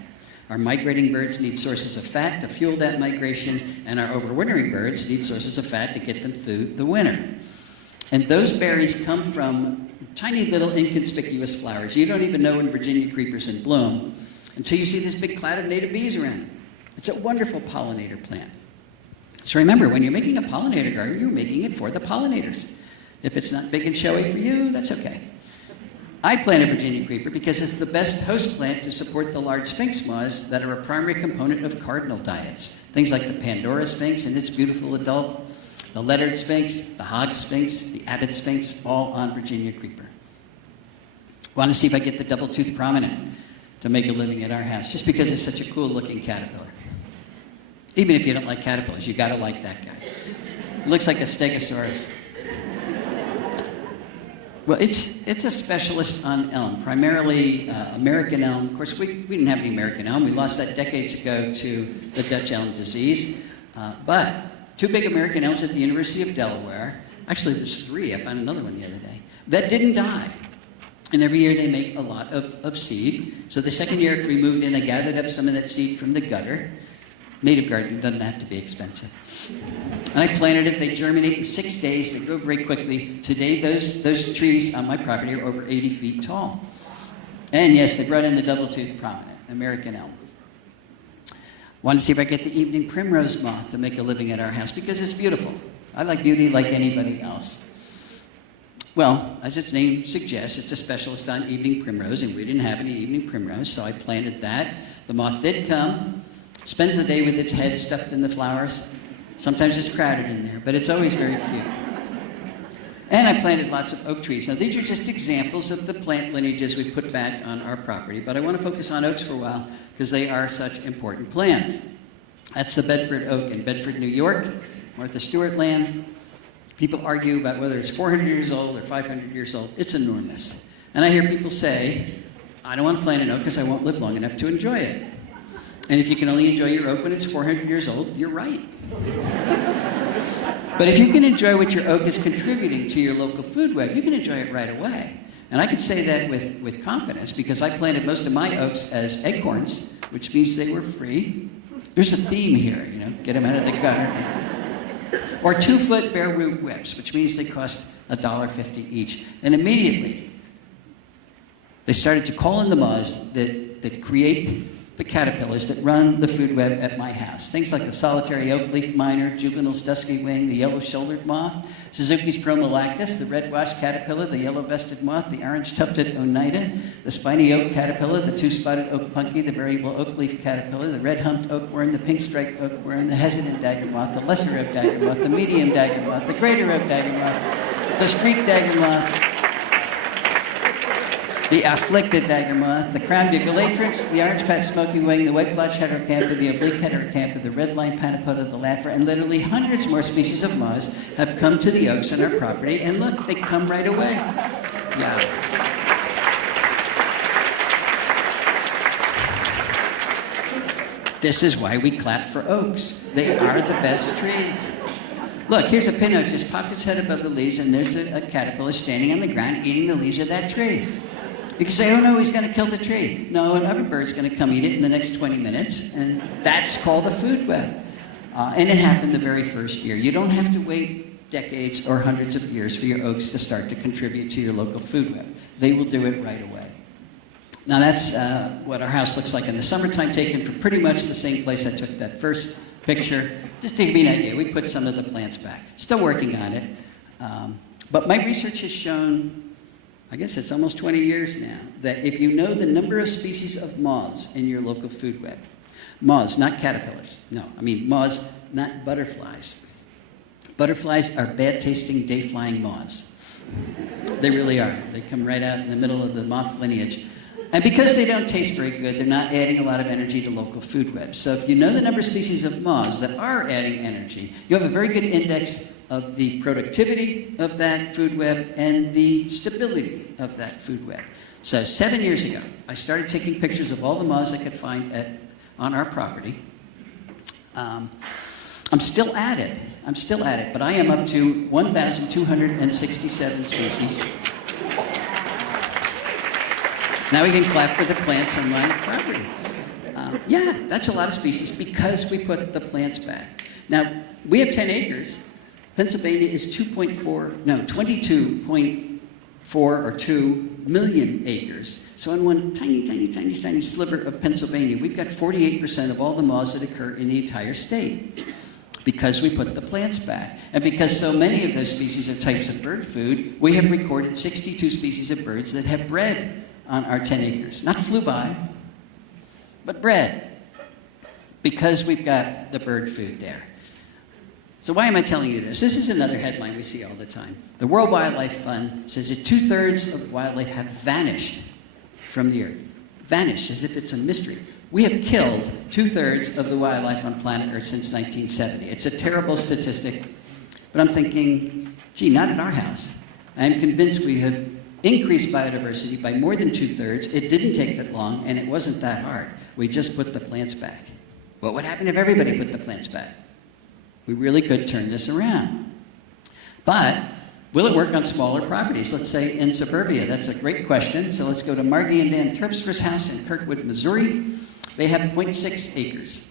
Our migrating birds need sources of fat to fuel that migration, and our overwintering birds need sources of fat to get them through the winter. And those berries come from tiny little inconspicuous flowers. You don't even know when Virginia creeper's in bloom until you see this big cloud of native bees around it. It's a wonderful pollinator plant. So remember, when you're making a pollinator garden, you're making it for the pollinators. If it's not big and showy for you, that's okay. I planted Virginia creeper because it's the best host plant to support the large sphinx moths that are a primary component of cardinal diets. Things like the Pandora sphinx and its beautiful adult, the lettered sphinx, the hog sphinx, the abbot sphinx, all on Virginia creeper. Want to see if I get the double-toothed prominent to make a living at our house, just because it's such a cool-looking caterpillar. Even if you don't like caterpillars, you got to like that guy. It looks like a stegosaurus. Well, it's a specialist on elm, primarily American elm. Of course, we didn't have any American elm. We lost that decades ago to the Dutch elm disease. But 2 big American elms at the University of Delaware, actually there's 3, I found another one the other day, that didn't die. And every year they make a lot of seed. So the second year after we moved in, I gathered up some of that seed from the gutter. Native gardening doesn't have to be expensive. And I planted it. They germinate in 6 days. They grow very quickly. Today, those trees on my property are over 80 feet tall. And yes, they brought in the double-toothed prominent, American elm. Want to see if I get the evening primrose moth to make a living at our house because it's beautiful. I like beauty like anybody else. Well, as its name suggests, it's a specialist on evening primrose, and we didn't have any evening primrose, so I planted that. The moth did come, spends the day with its head stuffed in the flowers. Sometimes it's crowded in there, but it's always very cute. And I planted lots of oak trees. Now, these are just examples of the plant lineages we put back on our property, but I want to focus on oaks for a while because they are such important plants. That's the Bedford oak in Bedford, New York, Martha Stewart land. People argue about whether it's 400 years old or 500 years old. It's enormous. And I hear people say, I don't want to plant an oak because I won't live long enough to enjoy it. And if you can only enjoy your oak when it's 400 years old, you're right. But if you can enjoy what your oak is contributing to your local food web, you can enjoy it right away. And I can say that with confidence because I planted most of my oaks as acorns, which means they were free. There's a theme here, get them out of the gutter. Or 2-foot bare root webs, which means they cost $1.50 each. And immediately, they started to call in the moths that create the caterpillars that run the food web at my house. Things like the solitary oak leaf miner, Juvenil's dusky wing, the yellow-shouldered moth, Suzuki's promolactus, the red-washed caterpillar, the yellow-vested moth, the orange-tufted oneida, the spiny oak caterpillar, the 2-spotted oak punky, the variable oak leaf caterpillar, the red-humped oakworm, the pink-striped oakworm, the hesitant dagger moth, the lesser oak dagger moth, the medium dagger moth, the greater oak dagger moth, the streaked dagger moth, the afflicted dagger moth, the crowned ugulatrix, the orange-patched smoky wing, the white-blotched heterocampa, the oblique heterocampa, the red-line panapoda, the laugher, and literally hundreds more species of moths have come to the oaks on our property, and look, they come right away. Yeah. This is why we clap for oaks. They are the best trees. Look, here's a pin oak. It's popped its head above the leaves, and there's a caterpillar standing on the ground eating the leaves of that tree. You can say, oh no, he's going to kill the tree. No, an ovenbird's going to come eat it in the next 20 minutes, and that's called a food web. And it happened the very first year. You don't have to wait decades or hundreds of years for your oaks to start to contribute to your local food web. They will do it right away. Now that's what our house looks like in the summertime, taken from pretty much the same place I took that first picture. Just to give you an idea, we put some of the plants back. Still working on it. But my research has shown, I guess it's almost 20 years now, that if you know the number of species of moths in your local food web, moths, not caterpillars, no, I mean moths, not butterflies. Butterflies are bad-tasting, day-flying moths. They really are. They come right out in the middle of the moth lineage. And because they don't taste very good, they're not adding a lot of energy to local food webs. So if you know the number of species of moths that are adding energy, you have a very good index of the productivity of that food web and the stability of that food web. So 7 years ago, I started taking pictures of all the moths I could find on our property. I'm still at it, but I am up to 1,267 species. Now we can clap for the plants on my property. Yeah, that's a lot of species because we put the plants back. Now, we have 10 acres. Pennsylvania is 22.4 or 2 million acres. So on one tiny sliver of Pennsylvania, we've got 48% of all the moths that occur in the entire state because we put the plants back. And because so many of those species are types of bird food, we have recorded 62 species of birds that have bred on our 10 acres. Not flew by, but bred, because we've got the bird food there. So why am I telling you this? This is another headline we see all the time. The World Wildlife Fund says that 2/3 of wildlife have vanished from the earth. Vanished, as if it's a mystery. We have killed 2/3 of the wildlife on planet Earth since 1970. It's a terrible statistic, but I'm thinking, gee, not at our house. I'm convinced we have increased biodiversity by more than 2/3. It didn't take that long, and it wasn't that hard. We just put the plants back. What would happen if everybody put the plants back? We really could turn this around. But will it work on smaller properties? Let's say in suburbia. That's a great question. So let's go to Margie and Dan Terpster's house in Kirkwood, Missouri. They have 0.6 acres.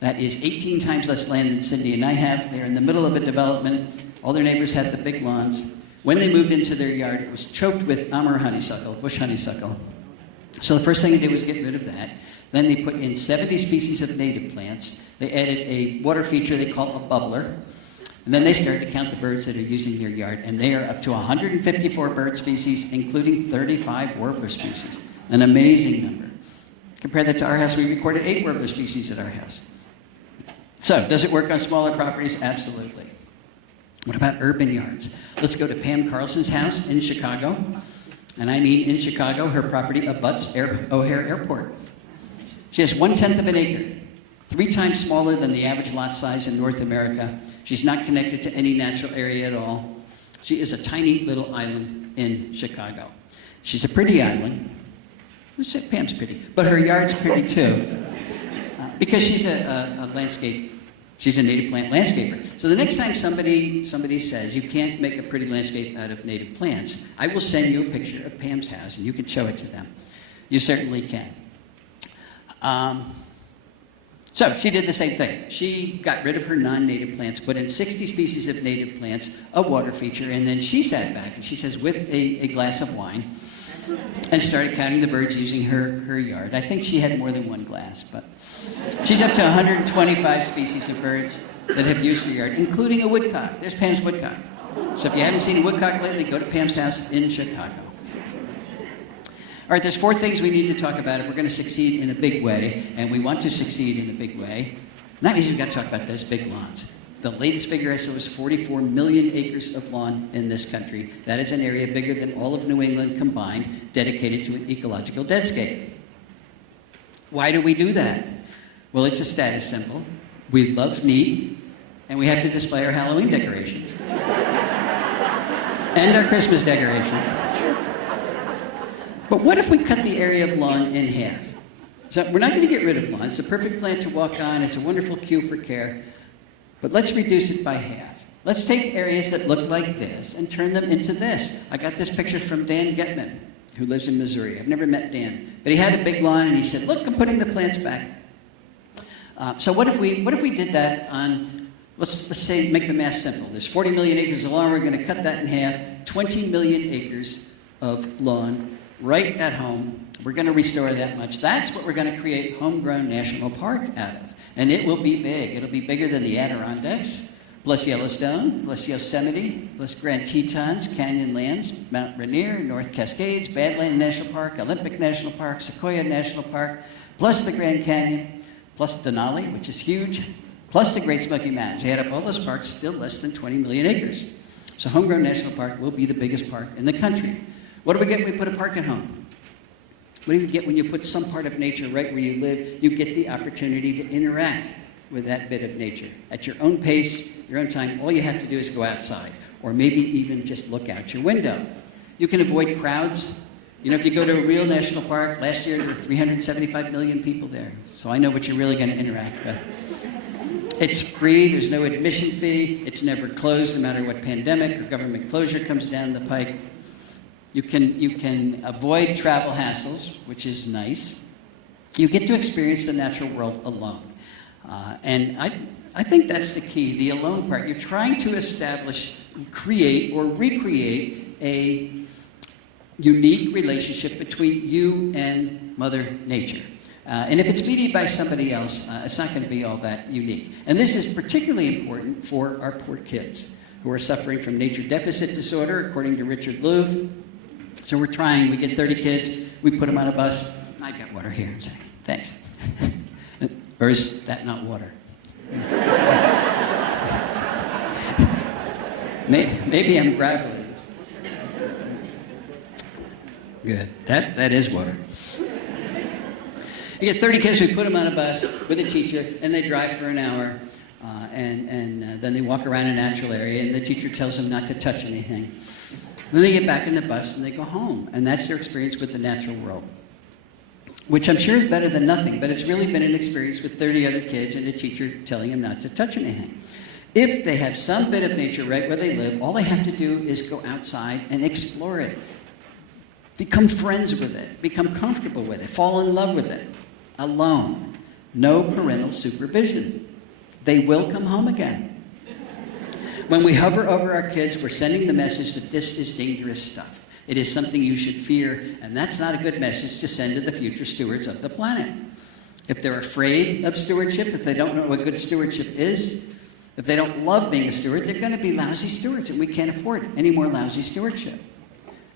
That is 18 times less land than Cindy and I have. They're in the middle of a development. All their neighbors have the big lawns. When they moved into their yard, it was choked with Amur honeysuckle, bush honeysuckle. So the first thing they did was get rid of that. Then they put in 70 species of native plants. They added a water feature they call a bubbler. And then they started to count the birds that are using their yard, and they are up to 154 bird species, including 35 warbler species. An amazing number. Compare that to our house, we recorded 8 warbler species at our house. So, does it work on smaller properties? Absolutely. What about urban yards? Let's go to Pam Carlson's house in Chicago. And I mean in Chicago, her property abuts O'Hare Airport. She has 1/10 of an acre, 3 times smaller than the average lot size in North America. She's not connected to any natural area at all. She is a tiny little island in Chicago. She's a pretty island. Let's say Pam's pretty, but her yard's pretty too, because she's a landscape. She's a native plant landscaper. So the next time somebody says you can't make a pretty landscape out of native plants, I will send you a picture of Pam's house and you can show it to them. You certainly can. So she did the same thing. She got rid of her non-native plants, put in 60 species of native plants, a water feature, and then she sat back and she says, with a glass of wine, and started counting the birds using her yard. I think she had more than one glass, but she's up to 125 species of birds that have used her yard, including a woodcock. There's Pam's woodcock. So if you haven't seen a woodcock lately, go to Pam's house in Chicago. All right, there's 4 things we need to talk about if we're going to succeed in a big way, and we want to succeed in a big way. And that means we've got to talk about those big lawns. The latest figure I saw was 44 million acres of lawn in this country. That is an area bigger than all of New England combined, dedicated to an ecological deadscape. Why do we do that? Well, it's a status symbol. We love neat, and we have to display our Halloween decorations. And our Christmas decorations. But what if we cut the area of lawn in half? So we're not going to get rid of lawn. It's a perfect plant to walk on. It's a wonderful cue for care. But let's reduce it by half. Let's take areas that look like this and turn them into this. I got this picture from Dan Getman, who lives in Missouri. I've never met Dan. But he had a big lawn, and he said, look, I'm putting the plants back. So what if we did that on, let's say, make the math simple. There's 40 million acres of lawn. We're going to cut that in half. 20 million acres of lawn right at home. We're going to restore that much. That's what we're going to create Homegrown National Park out of. And it will be big. It'll be bigger than the Adirondacks, plus Yellowstone, plus Yosemite, plus Grand Tetons, Canyonlands, Mount Rainier, North Cascades, Badlands National Park, Olympic National Park, Sequoia National Park, plus the Grand Canyon, plus Denali, which is huge, plus the Great Smoky Mountains. Add up all those parks, still less than 20 million acres. So Homegrown National Park will be the biggest park in the country. What do we get when we put a park at home? What do you get when you put some part of nature right where you live? You get the opportunity to interact with that bit of nature. At your own pace, your own time, all you have to do is go outside, or maybe even just look out your window. You can avoid crowds. You know, if you go to a real national park, last year there were 375 million people there. So I know what you're really going to interact with. It's free, there's no admission fee, it's never closed no matter what pandemic or government closure comes down the pike. You can avoid travel hassles, which is nice. You get to experience the natural world alone. And I think that's the key, the alone part. You're trying to establish, create, or recreate a unique relationship between you and Mother Nature. And if it's mediated by somebody else, it's not going to be all that unique. And this is particularly important for our poor kids who are suffering from nature deficit disorder, according to Richard Louv. So we're trying, we get 30 kids, we put them on a bus. I've got water here, thanks. Or is that not water? Maybe I'm gravelly. Good, that is water. You get 30 kids, we put them on a bus with a teacher, and they drive for an hour, and then they walk around a natural area, and the teacher tells them not to touch anything. Then they get back in the bus and they go home, and that's their experience with the natural world, which I'm sure is better than nothing, but it's really been an experience with 30 other kids and a teacher telling them not to touch anything. If they have some bit of nature right where they live, all they have to do is go outside and explore it. Become friends with it, become comfortable with it, fall in love with it, alone, no parental supervision. They will come home again. When we hover over our kids, we're sending the message that this is dangerous stuff. It is something you should fear, and that's not a good message to send to the future stewards of the planet. If they're afraid of stewardship, if they don't know what good stewardship is, if they don't love being a steward, they're going to be lousy stewards, and we can't afford any more lousy stewardship.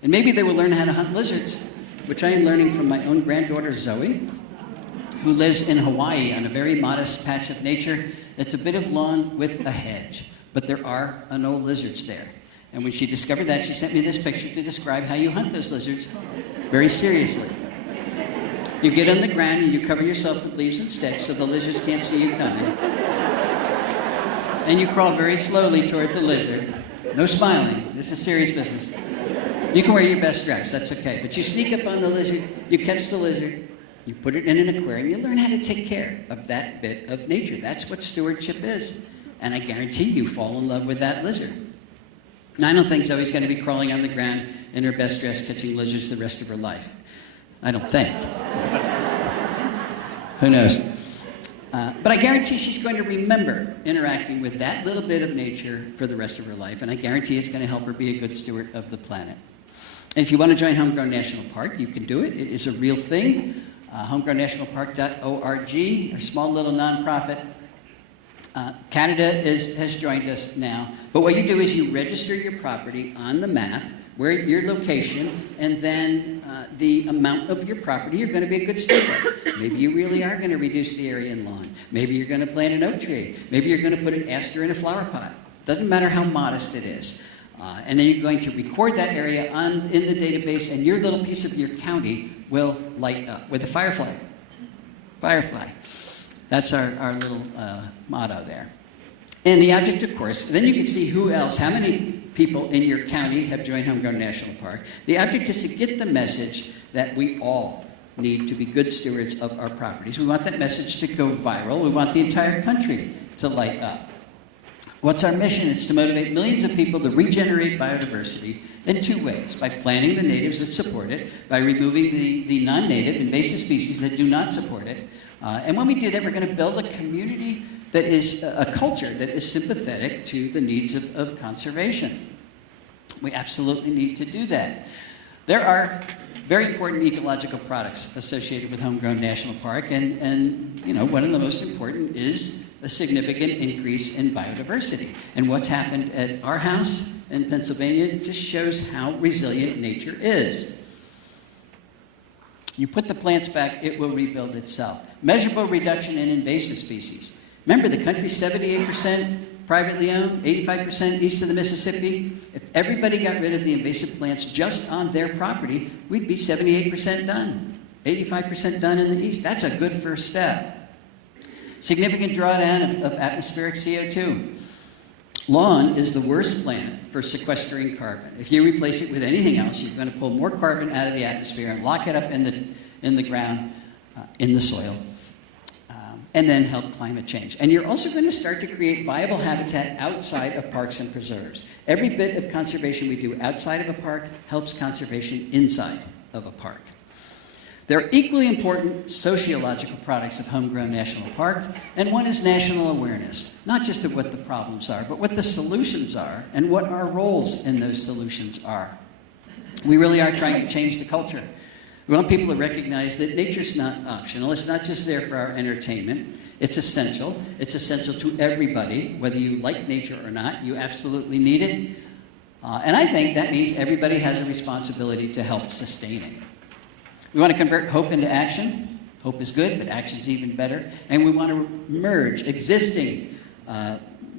And maybe they will learn how to hunt lizards, which I am learning from my own granddaughter, Zoe, who lives in Hawaii on a very modest patch of nature. It's a bit of lawn with a hedge. But there are no lizards there. And when she discovered that, she sent me this picture to describe how you hunt those lizards very seriously. You get on the ground and you cover yourself with leaves and sticks so the lizards can't see you coming. And you crawl very slowly toward the lizard. No smiling. This is serious business. You can wear your best dress. That's okay. But you sneak up on the lizard, you catch the lizard, you put it in an aquarium, you learn how to take care of that bit of nature. That's what stewardship is. And I guarantee you fall in love with that lizard. And I don't think Zoe's going to be crawling on the ground in her best dress catching lizards the rest of her life. I don't think. Who knows? But I guarantee she's going to remember interacting with that little bit of nature for the rest of her life. And I guarantee it's going to help her be a good steward of the planet. And if you want to join Homegrown National Park, you can do it. It is a real thing. Homegrownnationalpark.org, a small little nonprofit. Canada has joined us now. But what you do is you register your property on the map where your location, and then the amount of your property you're going to be a good steward of. Maybe you really are going to reduce the area in lawn. Maybe you're going to plant an oak tree. Maybe you're going to put an aster in a flower pot. Doesn't matter how modest it is. And then you're going to record that area in the database, and your little piece of your county will light up with a firefly. Firefly. That's our little motto there. And the object, of course, then you can see who else, how many people in your county have joined Homegrown National Park. The object is to get the message that we all need to be good stewards of our properties. We want that message to go viral. We want the entire country to light up. What's our mission? It's to motivate millions of people to regenerate biodiversity in two ways: by planting the natives that support it, by removing the non-native invasive species that do not support it. And when we do that, we're going to build a community that is a culture that is sympathetic to the needs of conservation. We absolutely need to do that. There are very important ecological products associated with Homegrown National Park, and you know, one of the most important is a significant increase in biodiversity. And what's happened at our house in Pennsylvania just shows how resilient nature is. You put the plants back, it will rebuild itself. Measurable reduction in invasive species. Remember, the country's 78% privately owned, 85% east of the Mississippi. If everybody got rid of the invasive plants just on their property, we'd be 78% done, 85% done in the east. That's a good first step. Significant drawdown of atmospheric CO2. Lawn is the worst plant for sequestering carbon. If you replace it with anything else, you're going to pull more carbon out of the atmosphere and lock it up in the ground, in the soil, and then help climate change. And you're also going to start to create viable habitat outside of parks and preserves. Every bit of conservation we do outside of a park helps conservation inside of a park. There are equally important sociological products of Homegrown National Park, and one is national awareness, not just of what the problems are, but what the solutions are and what our roles in those solutions are. We really are trying to change the culture. We want people to recognize that nature's not optional. It's not just there for our entertainment. It's essential. It's essential to everybody, whether you like nature or not. You absolutely need it. And I think that means everybody has a responsibility to help sustain it. We want to convert hope into action. Hope is good, but action's even better. And we want to merge existing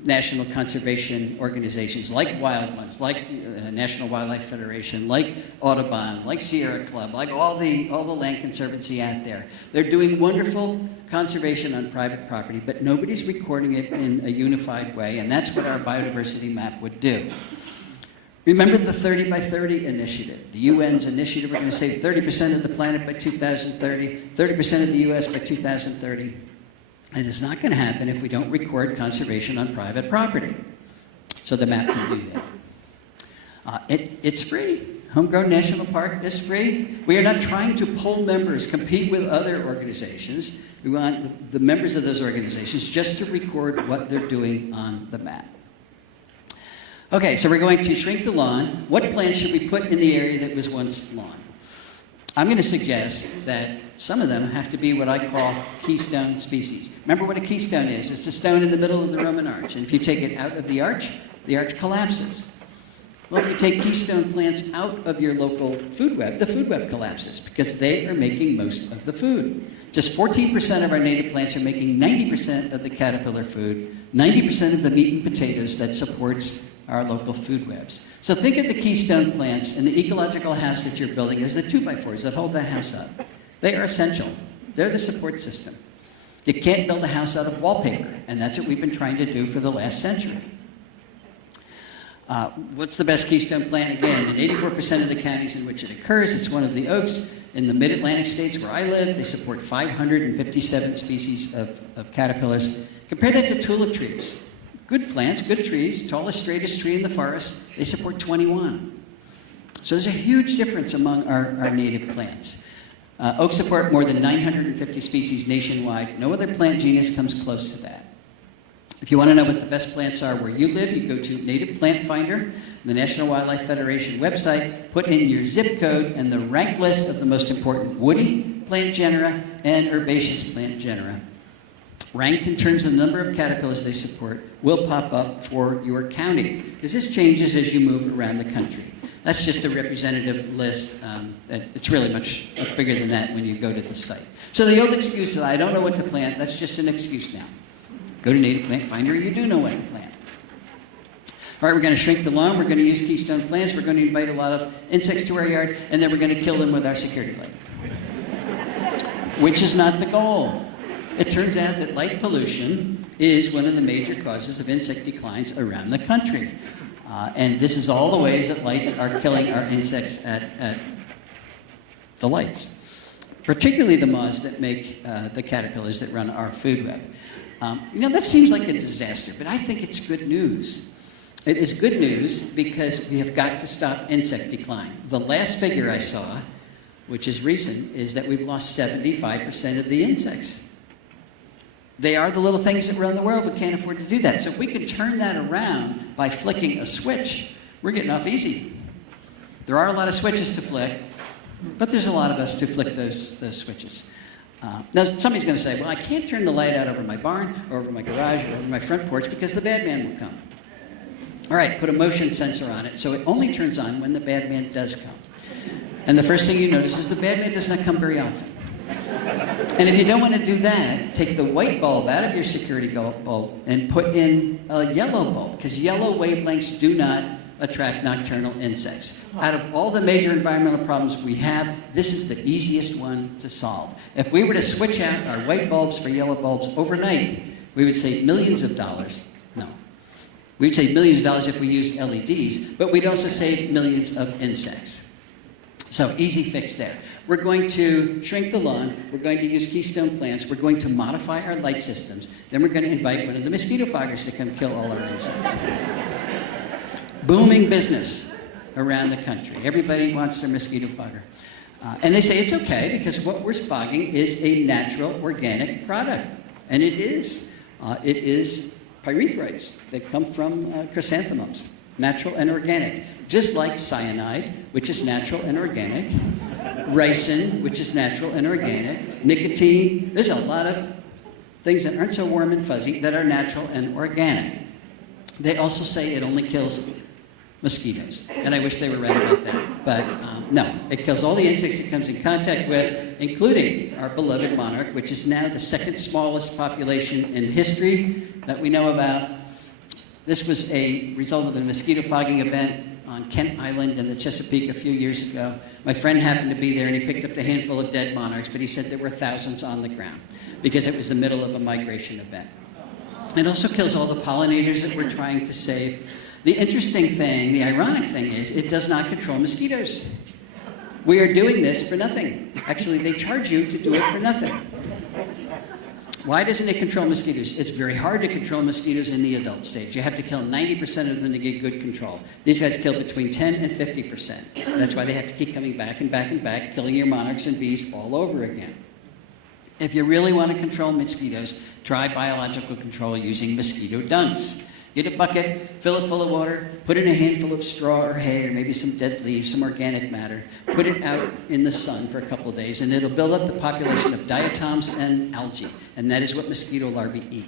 national conservation organizations like Wild Ones, like National Wildlife Federation, like Audubon, like Sierra Club, like all the Land Conservancy out there. They're doing wonderful conservation on private property, but nobody's recording it in a unified way, and that's what our biodiversity map would do. Remember the 30 by 30 initiative, the UN's initiative. We're going to save 30% of the planet by 2030, 30% of the US by 2030. And it's not going to happen if we don't record conservation on private property. So the map can do that. It's free. Homegrown National Park is free. We are not trying to pull members, compete with other organizations. We want the members of those organizations just to record what they're doing on the map. Okay, so we're going to shrink the lawn. What plants should we put in the area that was once lawn? I'm going to suggest that some of them have to be what I call keystone species. Remember what a keystone is? It's a stone in the middle of the Roman arch. And if you take it out of the arch collapses. Well, if you take keystone plants out of your local food web, the food web collapses because they are making most of the food. Just 14% of our native plants are making 90% of the caterpillar food, 90% of the meat and potatoes that supports our local food webs. So think of the keystone plants in the ecological house that you're building as the 2x4s that hold that house up. They are essential. They're the support system. You can't build a house out of wallpaper, and that's what we've been trying to do for the last century. What's the best keystone plant? Again, in 84% of the counties in which it occurs, it's one of the oaks. In the mid-Atlantic states where I live, they support 557 species of caterpillars. Compare that to tulip trees. Good plants, good trees, tallest, straightest tree in the forest, they support 21. So there's a huge difference among our native plants. Oaks support more than 950 species nationwide. No other plant genus comes close to that. If you want to know what the best plants are where you live, you go to Native Plant Finder, the National Wildlife Federation website, put in your zip code, and the rank list of the most important woody plant genera and herbaceous plant genera, ranked in terms of the number of caterpillars they support, will pop up for your county, because this changes as you move around the country. That's just a representative list. It's really much bigger than that when you go to the site. So the old excuse that I don't know what to plant, that's just an excuse now. Go to Native Plant Finder, you do know what to plant. All right, we're going to shrink the lawn, we're going to use keystone plants, we're going to invite a lot of insects to our yard, and then we're going to kill them with our security light. Which is not the goal. It turns out that light pollution is one of the major causes of insect declines around the country. And this is all the ways that lights are killing our insects at the lights. Particularly the moths that make the caterpillars that run our food web. That seems like a disaster, but I think it's good news. It is good news because we have got to stop insect decline. The last figure I saw, which is recent, is that we've lost 75% of the insects. They are the little things that run the world, but can't afford to do that. So if we could turn that around by flicking a switch, we're getting off easy. There are a lot of switches to flick, but there's a lot of us to flick those switches. Now, somebody's going to say, well, I can't turn the light out over my barn, or over my garage, or over my front porch, because the bad man will come. All right, put a motion sensor on it, so it only turns on when the bad man does come. And the first thing you notice is the bad man does not come very often. And if you don't want to do that, take the white bulb out of your security bulb and put in a yellow bulb, because yellow wavelengths do not attract nocturnal insects. Out of all the major environmental problems we have, this is the easiest one to solve. If we were to switch out our white bulbs for yellow bulbs overnight, we would save millions of dollars. No. We'd save millions of dollars if we used LEDs, but we'd also save millions of insects. So easy fix there. We're going to shrink the lawn. We're going to use keystone plants. We're going to modify our light systems. Then we're going to invite one of the mosquito foggers to come kill all our insects. Booming business around the country. Everybody wants their mosquito fogger. And they say it's okay because what we're fogging is a natural organic product. And it is. It is pyrethroids that come from chrysanthemums. Natural and organic. Just like cyanide, which is natural and organic. Ricin, which is natural and organic. Nicotine. There's a lot of things that aren't so warm and fuzzy that are natural and organic. They also say it only kills mosquitoes. And I wish they were right about that. But no, it kills all the insects it comes in contact with, including our beloved monarch, which is now the second smallest population in history that we know about. This was a result of a mosquito fogging event on Kent Island in the Chesapeake a few years ago. My friend happened to be there and he picked up a handful of dead monarchs, but he said there were thousands on the ground because it was the middle of a migration event. It also kills all the pollinators that we're trying to save. The interesting thing, the ironic thing is, it does not control mosquitoes. We are doing this for nothing. Actually, they charge you to do it for nothing. Why doesn't it control mosquitoes? It's very hard to control mosquitoes in the adult stage. You have to kill 90% of them to get good control. These guys kill between 10 and 50%. That's why they have to keep coming back and back and back, killing your monarchs and bees all over again. If you really want to control mosquitoes, try biological control using mosquito dunks. Get a bucket, fill it full of water, put in a handful of straw or hay or maybe some dead leaves, some organic matter. Put it out in the sun for a couple of days and it'll build up the population of diatoms and algae. And that is what mosquito larvae eat.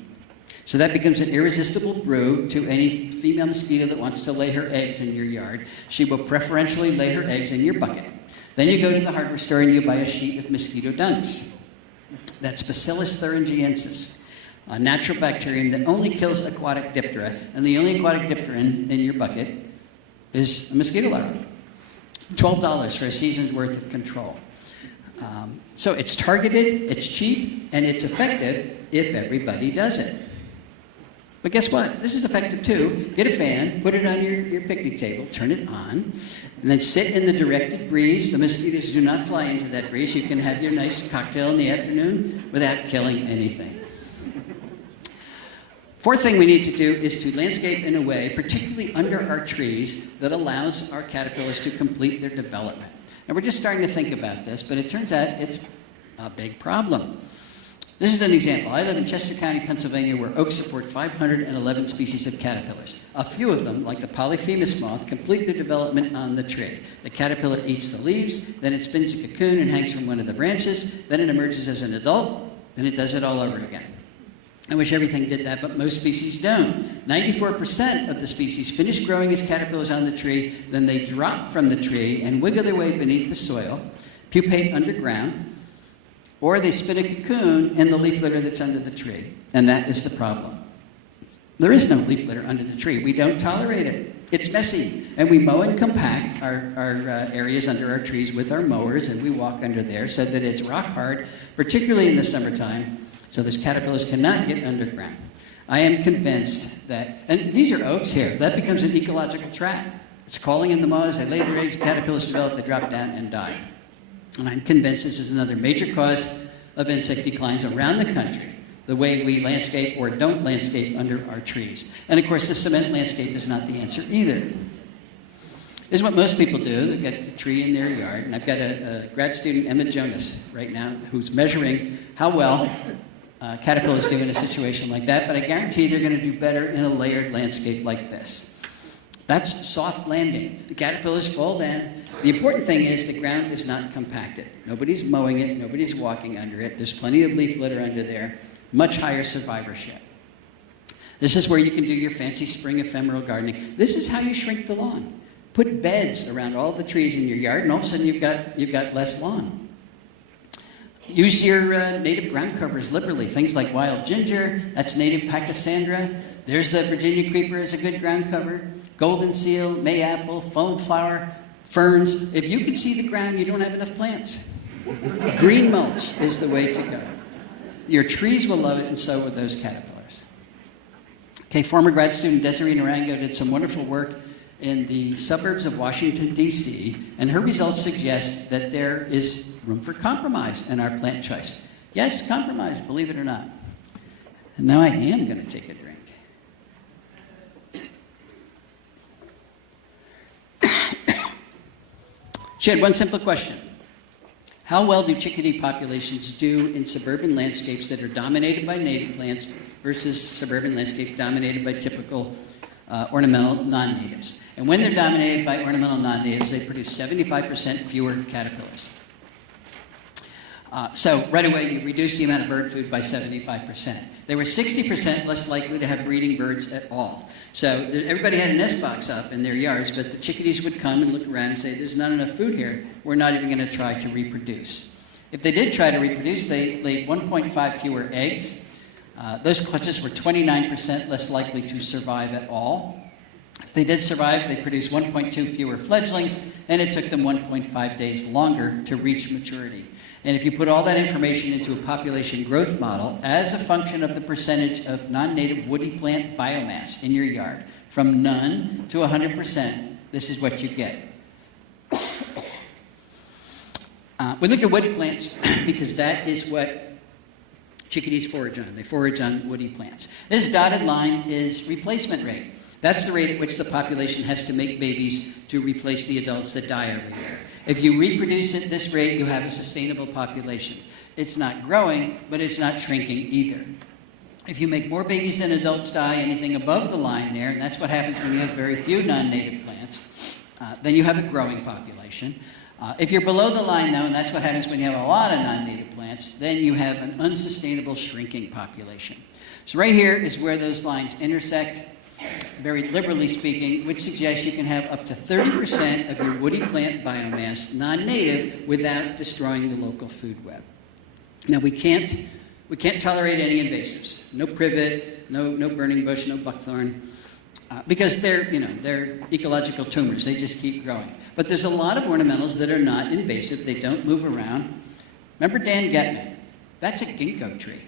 So that becomes an irresistible brew to any female mosquito that wants to lay her eggs in your yard. She will preferentially lay her eggs in your bucket. Then you go to the hardware store and you buy a sheet of mosquito dunks. That's Bacillus thuringiensis, a natural bacterium that only kills aquatic diptera, and the only aquatic diptera in your bucket is a mosquito larva. $12 for a season's worth of control. So it's targeted, it's cheap, and it's effective if everybody does it. But guess what? This is effective too. Get a fan, put it on your picnic table, turn it on, and then sit in the directed breeze. The mosquitoes do not fly into that breeze. You can have your nice cocktail in the afternoon without killing anything. Fourth thing we need to do is to landscape in a way, particularly under our trees, that allows our caterpillars to complete their development. Now, we're just starting to think about this, but it turns out it's a big problem. This is an example. I live in Chester County, Pennsylvania, where oaks support 511 species of caterpillars. A few of them, like the polyphemus moth, complete their development on the tree. The caterpillar eats the leaves, then it spins a cocoon and hangs from one of the branches, then it emerges as an adult, then it does it all over again. I wish everything did that, but most species don't. 94% of the species finish growing as caterpillars on the tree, then they drop from the tree and wiggle their way beneath the soil, pupate underground, or they spin a cocoon in the leaf litter that's under the tree. And that is the problem. There is no leaf litter under the tree. We don't tolerate it. It's messy. And we mow and compact our areas under our trees with our mowers, and we walk under there so that it's rock hard, particularly in the summertime, so those caterpillars cannot get underground. I am convinced that, and these are oaks here, that becomes an ecological trap. It's calling in the moths, they lay their eggs, caterpillars develop, they drop down and die. And I'm convinced this is another major cause of insect declines around the country, the way we landscape or don't landscape under our trees. And of course, the cement landscape is not the answer either. This is what most people do. They've got a tree in their yard, and I've got a grad student, Emma Jonas, right now, who's measuring how well caterpillars do in a situation like that, but I guarantee they're going to do better in a layered landscape like this. That's soft landing. The caterpillars fall down. The important thing is the ground is not compacted. Nobody's mowing it. Nobody's walking under it. There's plenty of leaf litter under there. Much higher survivorship. This is where you can do your fancy spring ephemeral gardening. This is how you shrink the lawn. Put beds around all the trees in your yard, and all of a sudden you've got less lawn. Use your native ground covers liberally. Things like wild ginger, that's native pachysandra. There's the Virginia creeper as a good ground cover. Golden seal, mayapple, foam flower, ferns. If you can see the ground, you don't have enough plants. Green mulch is the way to go. Your trees will love it, and so will those caterpillars. Okay, former grad student Desiree Narango did some wonderful work in the suburbs of Washington, D.C., and her results suggest that there is room for compromise in our plant choice. Yes, compromise, believe it or not. And now I am going to take a drink. She had one simple question. How well do chickadee populations do in suburban landscapes that are dominated by native plants versus suburban landscapes dominated by typical ornamental non-natives? And when they're dominated by ornamental non-natives, they produce 75% fewer caterpillars. So right away, you reduce the amount of bird food by 75%. They were 60% less likely to have breeding birds at all. So everybody had a nest box up in their yards, but the chickadees would come and look around and say, there's not enough food here. We're not even going to try to reproduce. If they did try to reproduce, they laid 1.5 fewer eggs. Those clutches were 29% less likely to survive at all. If they did survive, they produced 1.2 fewer fledglings, and it took them 1.5 days longer to reach maturity. And if you put all that information into a population growth model as a function of the percentage of non-native woody plant biomass in your yard, from none to 100%, this is what you get. We looked at woody plants because that is what chickadees forage on. They forage on woody plants. This dotted line is replacement rate. That's the rate at which the population has to make babies to replace the adults that die every year. If you reproduce at this rate, you have a sustainable population. It's not growing, but it's not shrinking either. If you make more babies than adults die, anything above the line there, and that's what happens when you have very few non-native plants, then you have a growing population. If you're below the line, though, and that's what happens when you have a lot of non-native plants, then you have an unsustainable shrinking population. So right here is where those lines intersect, very liberally speaking, which suggests you can have up to 30% of your woody plant biomass non-native without destroying the local food web. Now we can't tolerate any invasives. No privet, no burning bush, no buckthorn, because they're ecological tumors. They just keep growing. But there's a lot of ornamentals that are not invasive. They don't move around. Remember Dan Getman? That's a ginkgo tree.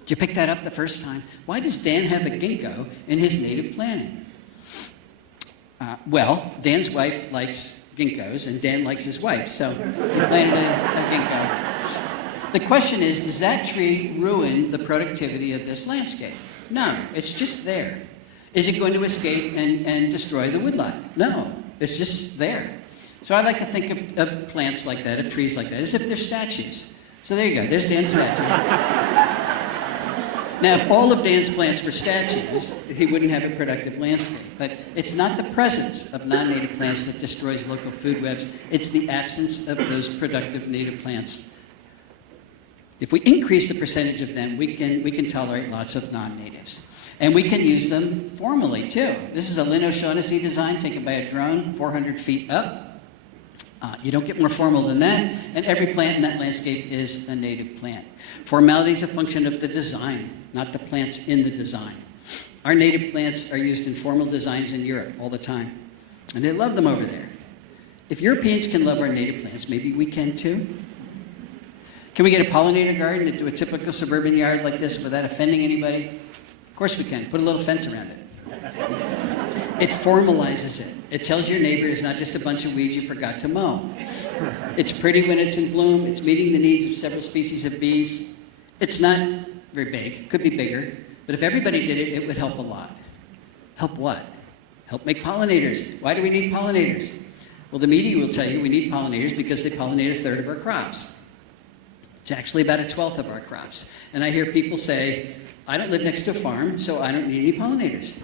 Did you pick that up the first time? Why does Dan have a ginkgo in his native planting? Well, Dan's wife likes ginkgos, and Dan likes his wife, so he planted a ginkgo. The question is, does that tree ruin the productivity of this landscape? No, it's just there. Is it going to escape and destroy the woodlot? No, it's just there. So I like to think of plants like that, of trees like that, as if they're statues. So there you go, there's Dan's statue. Now, if all of Dan's plants were statues, he wouldn't have a productive landscape. But it's not the presence of non-native plants that destroys local food webs. It's the absence of those productive native plants. If we increase the percentage of them, we can tolerate lots of non-natives. And we can use them formally, too. This is a Lynn O'Shaughnessy design taken by a drone, 400 feet up. You don't get more formal than that, and every plant in that landscape is a native plant. Formality is a function of the design, not the plants in the design. Our native plants are used in formal designs in Europe all the time, and they love them over there. If Europeans can love our native plants, maybe we can too. Can we get a pollinator garden into a typical suburban yard like this without offending anybody? Of course we can. Put a little fence around it. It formalizes it. It tells your neighbor it's not just a bunch of weeds you forgot to mow. It's pretty when it's in bloom. It's meeting the needs of several species of bees. It's not very big. Could be bigger. But if everybody did it, it would help a lot. Help what? Help make pollinators. Why do we need pollinators? Well, the media will tell you we need pollinators because they pollinate a third of our crops. It's actually about a 1/12 of our crops. And I hear people say, I don't live next to a farm, so I don't need any pollinators.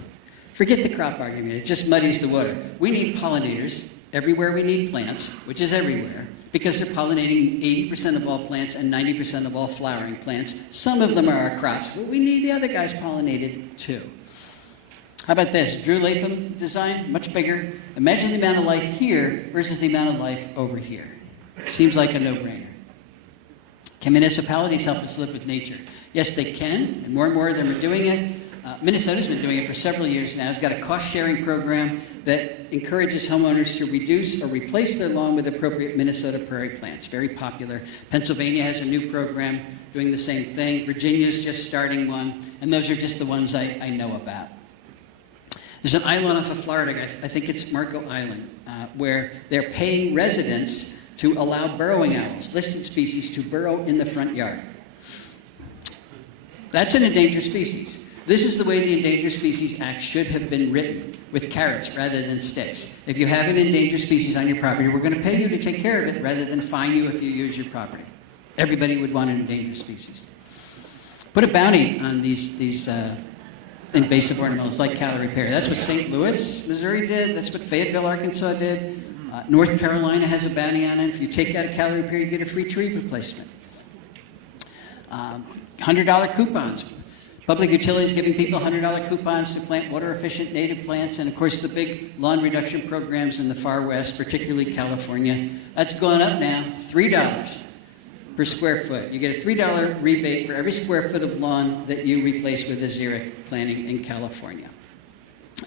Forget the crop argument. It just muddies the water. We need pollinators everywhere we need plants, which is everywhere, because they're pollinating 80% of all plants and 90% of all flowering plants. Some of them are our crops, but we need the other guys pollinated too. How about this? Drew Latham design, much bigger. Imagine the amount of life here versus the amount of life over here. Seems like a no-brainer. Can municipalities help us live with nature? Yes, they can, and more of them are doing it. Minnesota's been doing it for several years now. It's got a cost-sharing program that encourages homeowners to reduce or replace their lawn with appropriate Minnesota prairie plants. Very popular. Pennsylvania has a new program doing the same thing. Virginia's just starting one, and those are just the ones I know about. There's an island off of Florida, I think it's Marco Island, where they're paying residents to allow burrowing owls, listed species, to burrow in the front yard. That's an endangered species. This is the way the Endangered Species Act should have been written, with carrots rather than sticks. If you have an endangered species on your property, we're going to pay you to take care of it rather than fine you if you use your property. Everybody would want an endangered species. Put a bounty on these invasive ornamentals like calorie pear. That's what St. Louis, Missouri did. That's what Fayetteville, Arkansas did. North Carolina has a bounty on it. If you take out a calorie pear, you get a free tree replacement. $100 coupons. Public utilities giving people $100 coupons to plant water-efficient native plants, and of course the big lawn reduction programs in the far west, particularly California. That's going up now, $3 per square foot. You get a $3 rebate for every square foot of lawn that you replace with a xeric planting in California.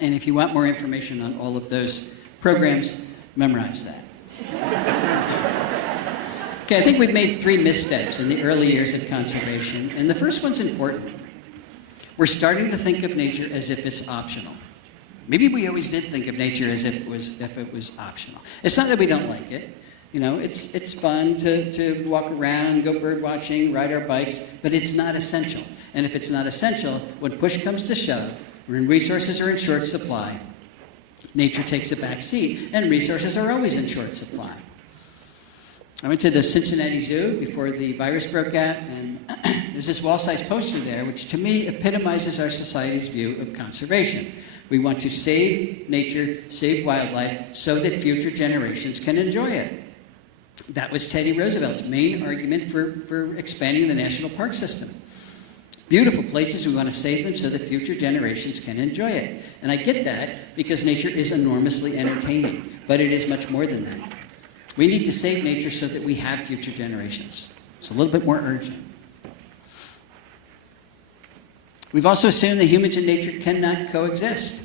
And if you want more information on all of those programs, memorize that. Okay, I think we've made 3 missteps in the early years of conservation, and the first one's important. We're starting to think of nature as if it's optional. Maybe we always did think of nature as if it was optional. It's not that we don't like it. You know, it's fun to walk around, go bird watching, ride our bikes, but it's not essential. And if it's not essential, when push comes to shove, when resources are in short supply, nature takes a back seat, and resources are always in short supply. I went to the Cincinnati Zoo before the virus broke out, and there's this wall-sized poster there, which to me epitomizes our society's view of conservation. We want to save nature, save wildlife, so that future generations can enjoy it. That was Teddy Roosevelt's main argument for expanding the national park system. Beautiful places, we want to save them so that future generations can enjoy it. And I get that because nature is enormously entertaining, but it is much more than that. We need to save nature so that we have future generations. It's a little bit more urgent. We've also assumed that humans and nature cannot coexist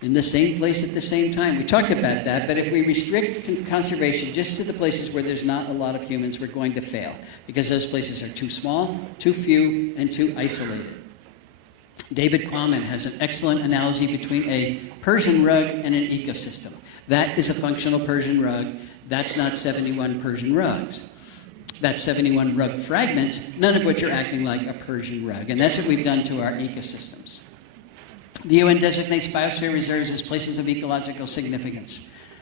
in the same place at the same time. We talked about that, but if we restrict conservation just to the places where there's not a lot of humans, we're going to fail, because those places are too small, too few, and too isolated. David Quammen has an excellent analogy between a Persian rug and an ecosystem. That is a functional Persian rug. That's not 71 Persian rugs. That's 71 rug fragments, none of which are acting like a Persian rug. And that's what we've done to our ecosystems. The UN designates biosphere reserves as places of ecological significance.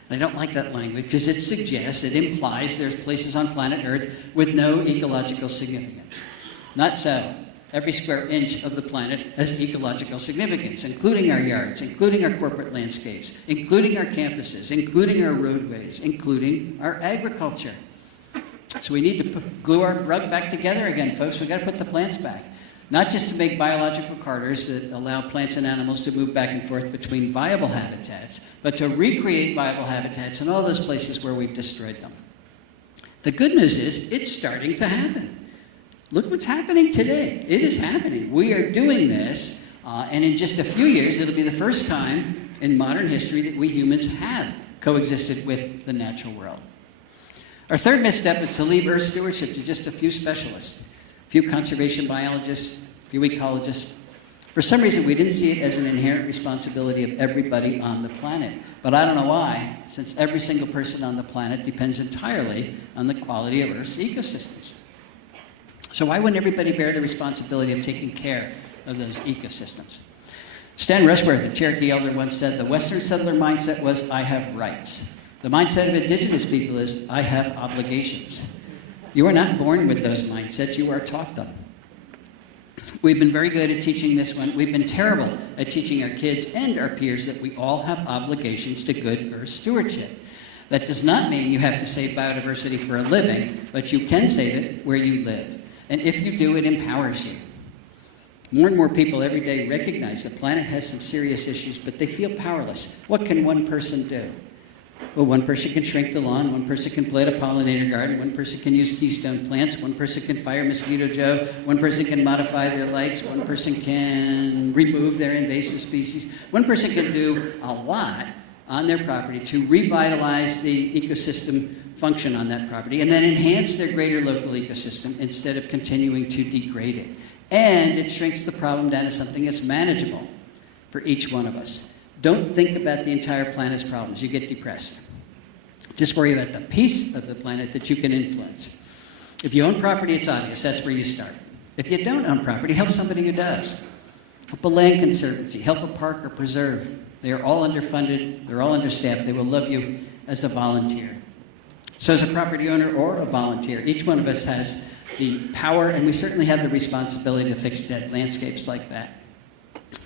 And I don't like that language because it suggests, it implies there's places on planet Earth with no ecological significance. Not so. Every square inch of the planet has ecological significance, including our yards, including our corporate landscapes, including our campuses, including our roadways, including our agriculture. So we need to glue our rug back together again, folks. We've got to put the plants back. Not just to make biological corridors that allow plants and animals to move back and forth between viable habitats, but to recreate viable habitats in all those places where we've destroyed them. The good news is it's starting to happen. Look what's happening today. It is happening. We are doing this, and in just a few years, it'll be the first time in modern history that we humans have coexisted with the natural world. Our third misstep is to leave Earth stewardship to just a few specialists, a few conservation biologists, a few ecologists. For some reason, we didn't see it as an inherent responsibility of everybody on the planet. But I don't know why, since every single person on the planet depends entirely on the quality of Earth's ecosystems. So why wouldn't everybody bear the responsibility of taking care of those ecosystems? Stan Rushworth, the Cherokee elder, once said, the Western settler mindset was, I have rights. The mindset of indigenous people is, I have obligations. You are not born with those mindsets, you are taught them. We've been very good at teaching this one. We've been terrible at teaching our kids and our peers that we all have obligations to good Earth stewardship. That does not mean you have to save biodiversity for a living, but you can save it where you live. And if you do, it empowers you. More and more people every day recognize the planet has some serious issues, but they feel powerless. What can one person do? Well, one person can shrink the lawn, one person can plant a pollinator garden, one person can use keystone plants, one person can fire Mosquito Joe, one person can modify their lights, one person can remove their invasive species. One person can do a lot on their property to revitalize the ecosystem function on that property and then enhance their greater local ecosystem instead of continuing to degrade it. And it shrinks the problem down to something that's manageable for each one of us. Don't think about the entire planet's problems. You get depressed. Just worry about the piece of the planet that you can influence. If you own property, it's obvious. That's where you start. If you don't own property, help somebody who does. Help a land conservancy. Help a park or preserve. They are all underfunded. They're all understaffed. They will love you as a volunteer. So as a property owner or a volunteer, each one of us has the power, and we certainly have the responsibility to fix dead landscapes like that.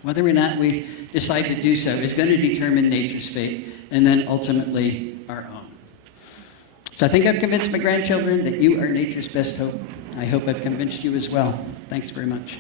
Whether or not we decide to do so is going to determine nature's fate, and then ultimately our own. So I think I've convinced my grandchildren that you are nature's best hope. I hope I've convinced you as well. Thanks very much.